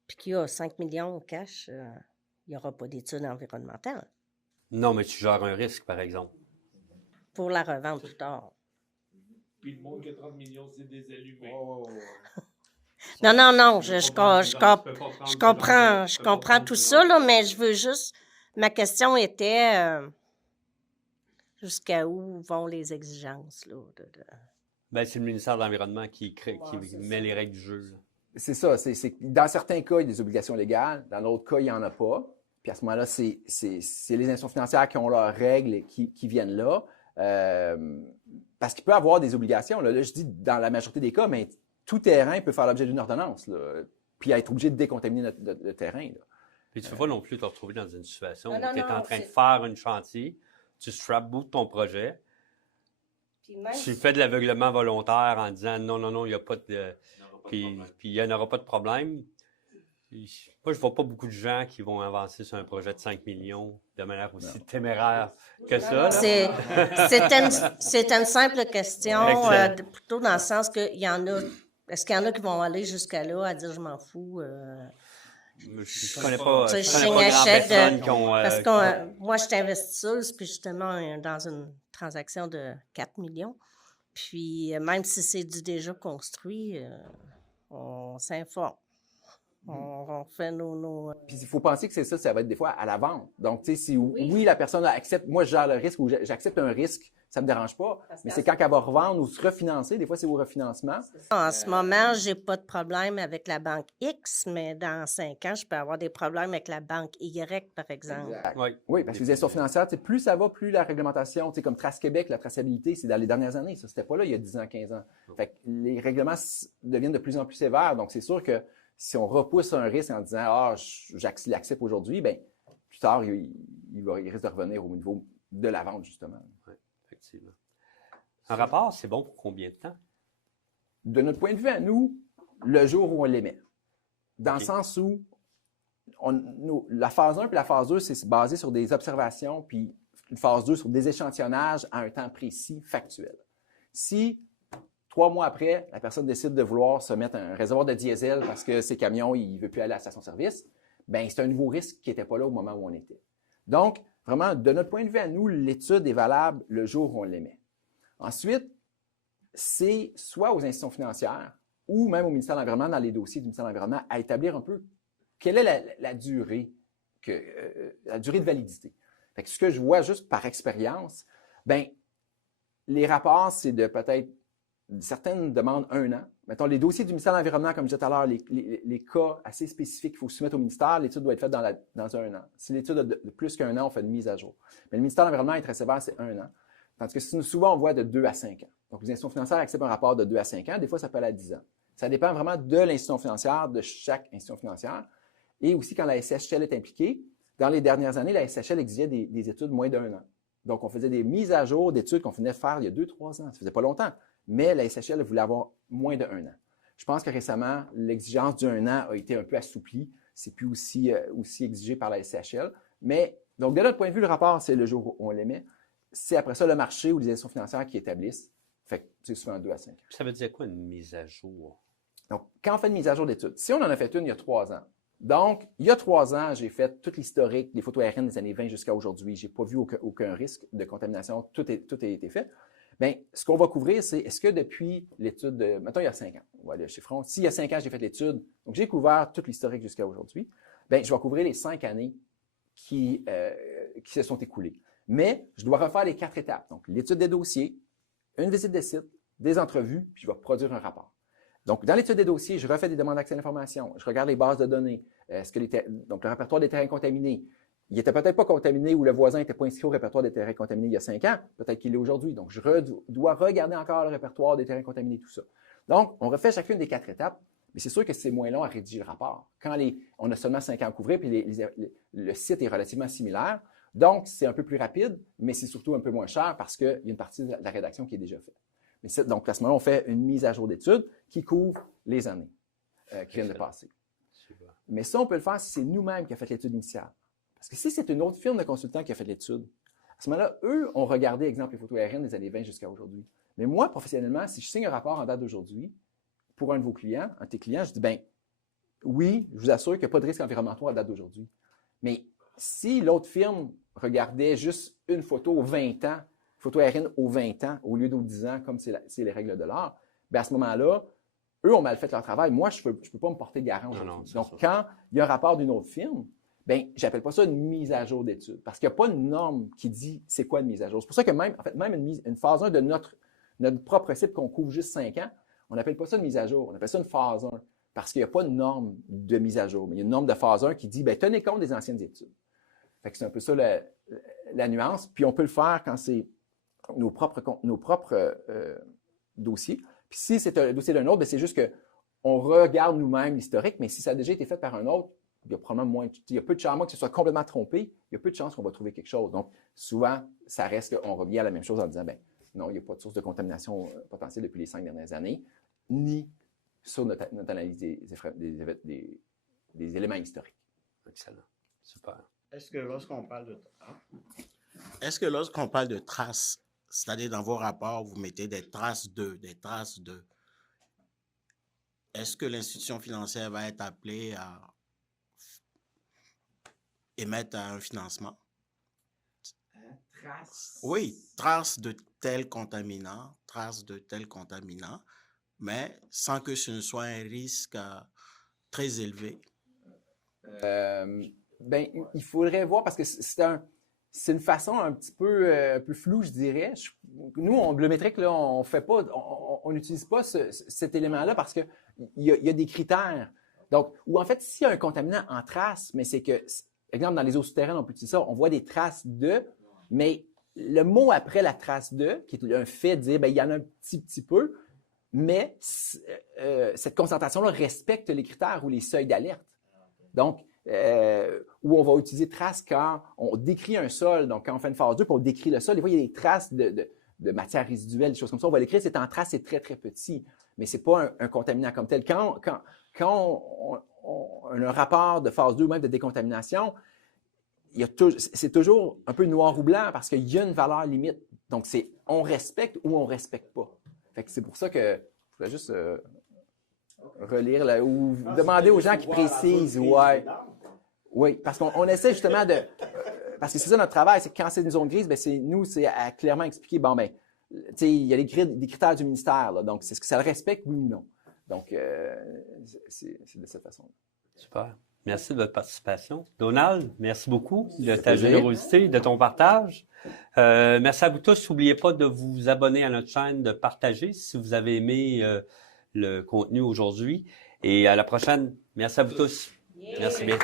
puis qu'il y a 5 millions au cash, il n'y aura pas d'étude environnementale Non, mais tu gères un risque, par exemple. pour la revente plus tard. Puis le monde qui a 30 millions, c'est des allumés. Non, je comprends tout ça, là, mais je veux juste... Ma question était jusqu'à où vont les exigences, là, Ben, c'est le ministère de l'Environnement qui met les règles du jeu. Là. C'est ça. Dans certains cas, il y a des obligations légales. Dans d'autres cas, il n'y en a pas. Puis à ce moment-là, c'est les institutions financières qui ont leurs règles et qui viennent là. Parce qu'il peut y avoir des obligations. Là, je dis dans la majorité des cas, mais tout terrain peut faire l'objet d'une ordonnance, là, puis être obligé de décontaminer le terrain. Là. Puis tu ne peux pas non plus te retrouver dans une situation où Non, tu es en non, train de c'est- faire un chantier, tu scrap bout de ton projet, Puis même tu fais de l'aveuglement volontaire en disant non, il n'y a pas de. Puis il n'y en aura pas de problème. Puis, moi, je ne vois pas beaucoup de gens qui vont avancer sur un projet de 5 millions de manière aussi téméraire que ça. là. C'était une simple question, Excellent. plutôt dans le sens qu'il y en a... Est-ce qu'il y en a qui vont aller jusqu'à là à dire « je m'en fous Je ne connais pas, Tu sais, je je connais pas signe un grand chèque personne qui ont. Parce qui que ont- moi, je suis investisseuse, puis justement, dans une transaction de 4 millions. Puis, même si c'est du déjà construit, on s'informe. On fait nos Puis il faut penser que ça va être des fois à la vente. Donc, tu sais, si oui, la personne accepte, moi je gère le risque ou j'accepte un risque ça me dérange pas. Mais c'est quand elle va revendre ou se refinancer, des fois, c'est au refinancement. En ce moment, j'ai pas de problème avec la banque X, mais dans 5 ans, je peux avoir des problèmes avec la banque Y, par exemple. Exact. Oui. Oui, parce que les institutions financières, plus ça va, plus la réglementation, comme Trace Québec, la traçabilité, c'est dans les dernières années. Ça, c'était pas là il y a 10 ans, 15 ans. Fait que les règlements deviennent de plus en plus sévères. Donc, c'est sûr que si on repousse un risque en disant « Ah, j'accepte aujourd'hui », bien, plus tard, il risque de revenir au niveau de la vente, justement. Oui, effectivement. Un rapport, c'est bon pour combien de temps? De notre point de vue à nous, le jour où on l'émet. Dans le sens où la phase 1 puis la phase 2, c'est basé sur des observations, puis une phase 2 sur des échantillonnages à un temps précis, factuel. Si 3 mois après, la personne décide de vouloir se mettre un réservoir de diesel parce que ses camions, il ne veut plus aller à la station-service, bien, c'est un nouveau risque qui n'était pas là au moment où on était. Donc, vraiment, de notre point de vue à nous, l'étude est valable le jour où on l'émet. Ensuite, c'est soit aux institutions financières ou même au ministère de l'Environnement, dans les dossiers du ministère de l'Environnement, à établir un peu quelle est la durée de validité. Fait que ce que je vois juste par expérience, bien, les rapports, c'est de peut-être certaines demandent 1 an. Mettons, les dossiers du ministère de l'Environnement, comme je disais tout à l'heure, les cas assez spécifiques qu'il faut soumettre au ministère, l'étude doit être faite dans 1 an. Si l'étude a de plus qu'1 an, on fait une mise à jour. Mais le ministère de l'Environnement est très sévère, c'est 1 an. Tandis que souvent, on voit de 2 à 5 ans. Donc, les institutions financières acceptent un rapport de 2 à 5 ans. Des fois, ça peut aller à 10 ans. Ça dépend vraiment de l'institution financière, de chaque institution financière. Et aussi, quand la SCHL est impliquée, dans les dernières années, la SCHL exigeait des études moins d'1 an. Donc, on faisait des mises à jour d'études qu'on venait de faire il y a 2-3 ans. Ça faisait pas longtemps. Mais la SCHL voulait avoir moins de 1 an. Je pense que récemment, l'exigence du 1 an a été un peu assouplie. C'est plus aussi exigé par la SCHL. Mais, donc, de notre point de vue, le rapport, c'est le jour où on l'émet. C'est après ça le marché ou les institutions financières qui établissent. Fait que c'est souvent 2 à 5 ans. Ça veut dire quoi une mise à jour? Donc, quand on fait une mise à jour d'études, si on en a fait une il y a 3 ans, donc, il y a 3 ans, j'ai fait tout l'historique des photos aériennes des années 20 jusqu'à aujourd'hui. Je n'ai pas vu aucun risque de contamination. Tout a été fait. Bien, ce qu'on va couvrir, c'est est-ce que depuis l'étude de, mettons, il y a 5 ans, on va aller chiffrons, s'il y a 5 ans, j'ai fait l'étude, donc j'ai couvert tout l'historique jusqu'à aujourd'hui, bien, je vais couvrir les 5 années qui se sont écoulées. Mais je dois refaire les 4 étapes. Donc, l'étude des dossiers, une visite des sites, des entrevues, puis je vais produire un rapport. Donc, dans l'étude des dossiers, je refais des demandes d'accès à l'information, je regarde les bases de données, donc le répertoire des terrains contaminés. Il n'était peut-être pas contaminé ou le voisin n'était pas inscrit au répertoire des terrains contaminés il y a 5 ans, peut-être qu'il l'est aujourd'hui. Donc, je dois regarder encore le répertoire des terrains contaminés, tout ça. Donc, on refait chacune des 4 étapes, mais c'est sûr que c'est moins long à rédiger le rapport. Quand on a seulement 5 ans à couvrir, puis le site est relativement similaire, donc c'est un peu plus rapide, mais c'est surtout un peu moins cher parce qu'il y a une partie de la rédaction qui est déjà faite. Mais donc, à ce moment-là, on fait une mise à jour d'études qui couvre les années qui viennent de passer. Super. Mais ça, on peut le faire si c'est nous-mêmes qui avons fait l'étude initiale. Parce que si c'est une autre firme de consultants qui a fait l'étude, à ce moment-là, eux ont regardé, exemple, les photos aériennes des années 20 jusqu'à aujourd'hui. Mais moi, professionnellement, si je signe un rapport en date d'aujourd'hui, pour un de vos clients, un de tes clients, je dis, bien, oui, je vous assure qu'il n'y a pas de risque environnemental à date d'aujourd'hui. Mais si l'autre firme regardait juste une photo aux 20 ans, photo aérienne aux 20 ans, au lieu d'aux 10 ans, comme c'est les règles de l'art, bien à ce moment-là, eux ont mal fait leur travail. Moi, je peux pas me porter garant aujourd'hui. Donc, quand il y a un rapport d'une autre firme, bien, j'appelle pas ça une mise à jour d'études. Parce qu'il n'y a pas une norme qui dit c'est quoi une mise à jour. C'est pour ça que même une phase 1 de notre propre site qu'on couvre juste 5 ans, on n'appelle pas ça une mise à jour. On appelle ça une phase 1. Parce qu'il n'y a pas de norme de mise à jour. Mais il y a une norme de phase 1 qui dit, bien, tenez compte des anciennes études. Fait que c'est un peu ça la nuance. Puis on peut le faire quand c'est nos propres dossiers. Puis si c'est un dossier d'un autre, bien, c'est juste qu'on regarde nous-mêmes l'historique, mais si ça a déjà été fait par un autre, il y a probablement il y a peu de chances que ce soit complètement trompé, il y a peu de chances qu'on va trouver quelque chose. Donc, souvent, ça reste qu'on revient à la même chose en disant, bien, non, il n'y a pas de source de contamination potentielle depuis les 5 dernières années, ni sur notre analyse des éléments historiques. Excellent. Super. Est-ce que lorsqu'on parle de traces, c'est-à-dire dans vos rapports, vous mettez des traces de, est-ce que l'institution financière va être appelée à émettre un financement? Traces? Oui, traces de tel contaminant, mais sans que ce ne soit un risque très élevé. Ben, il faudrait voir parce que c'est une façon un petit peu floue, je dirais. Nous, en bleumétrique, là, on fait pas, on n'utilise pas cet élément-là parce que il y a des critères. Donc, ou en fait, s'il y a un contaminant en trace, mais c'est que, exemple, dans les eaux souterraines, on peut utiliser ça, on voit des traces de, mais le mot après la trace de, qui est un fait de dire, ben, il y en a un petit peu, mais cette concentration-là respecte les critères ou les seuils d'alerte. Donc, où on va utiliser traces quand on décrit un sol. Donc, quand on fait une phase 2, puis on décrit le sol, des fois, il y a des traces de matière résiduelle, des choses comme ça. On va l'écrire, c'est en trace, c'est très, très petit. Mais ce n'est pas un contaminant comme tel. Quand on a un rapport de phase 2 ou même de décontamination, c'est toujours un peu noir ou blanc parce qu'il y a une valeur limite. Donc, c'est on respecte ou on ne respecte pas. Fait que c'est pour ça que je voulais juste relire là, ou demander aux gens qui précisent. Ouais. Oui, parce qu'on essaie justement de. Parce que c'est ça notre travail, c'est que quand c'est une zone grise, ben c'est à clairement expliquer, bon, ben, tu sais, il y a des critères du ministère, là, donc c'est ce que ça le respecte, oui ou non. Donc, c'est de cette façon-là. Super. Merci de votre participation. Donald, merci beaucoup de ta plaisir. générosité, de ton partage. Merci à vous tous. N'oubliez pas de vous abonner à notre chaîne, de partager si vous avez aimé le contenu aujourd'hui. Et à la prochaine. Merci à vous tous. Merci bien.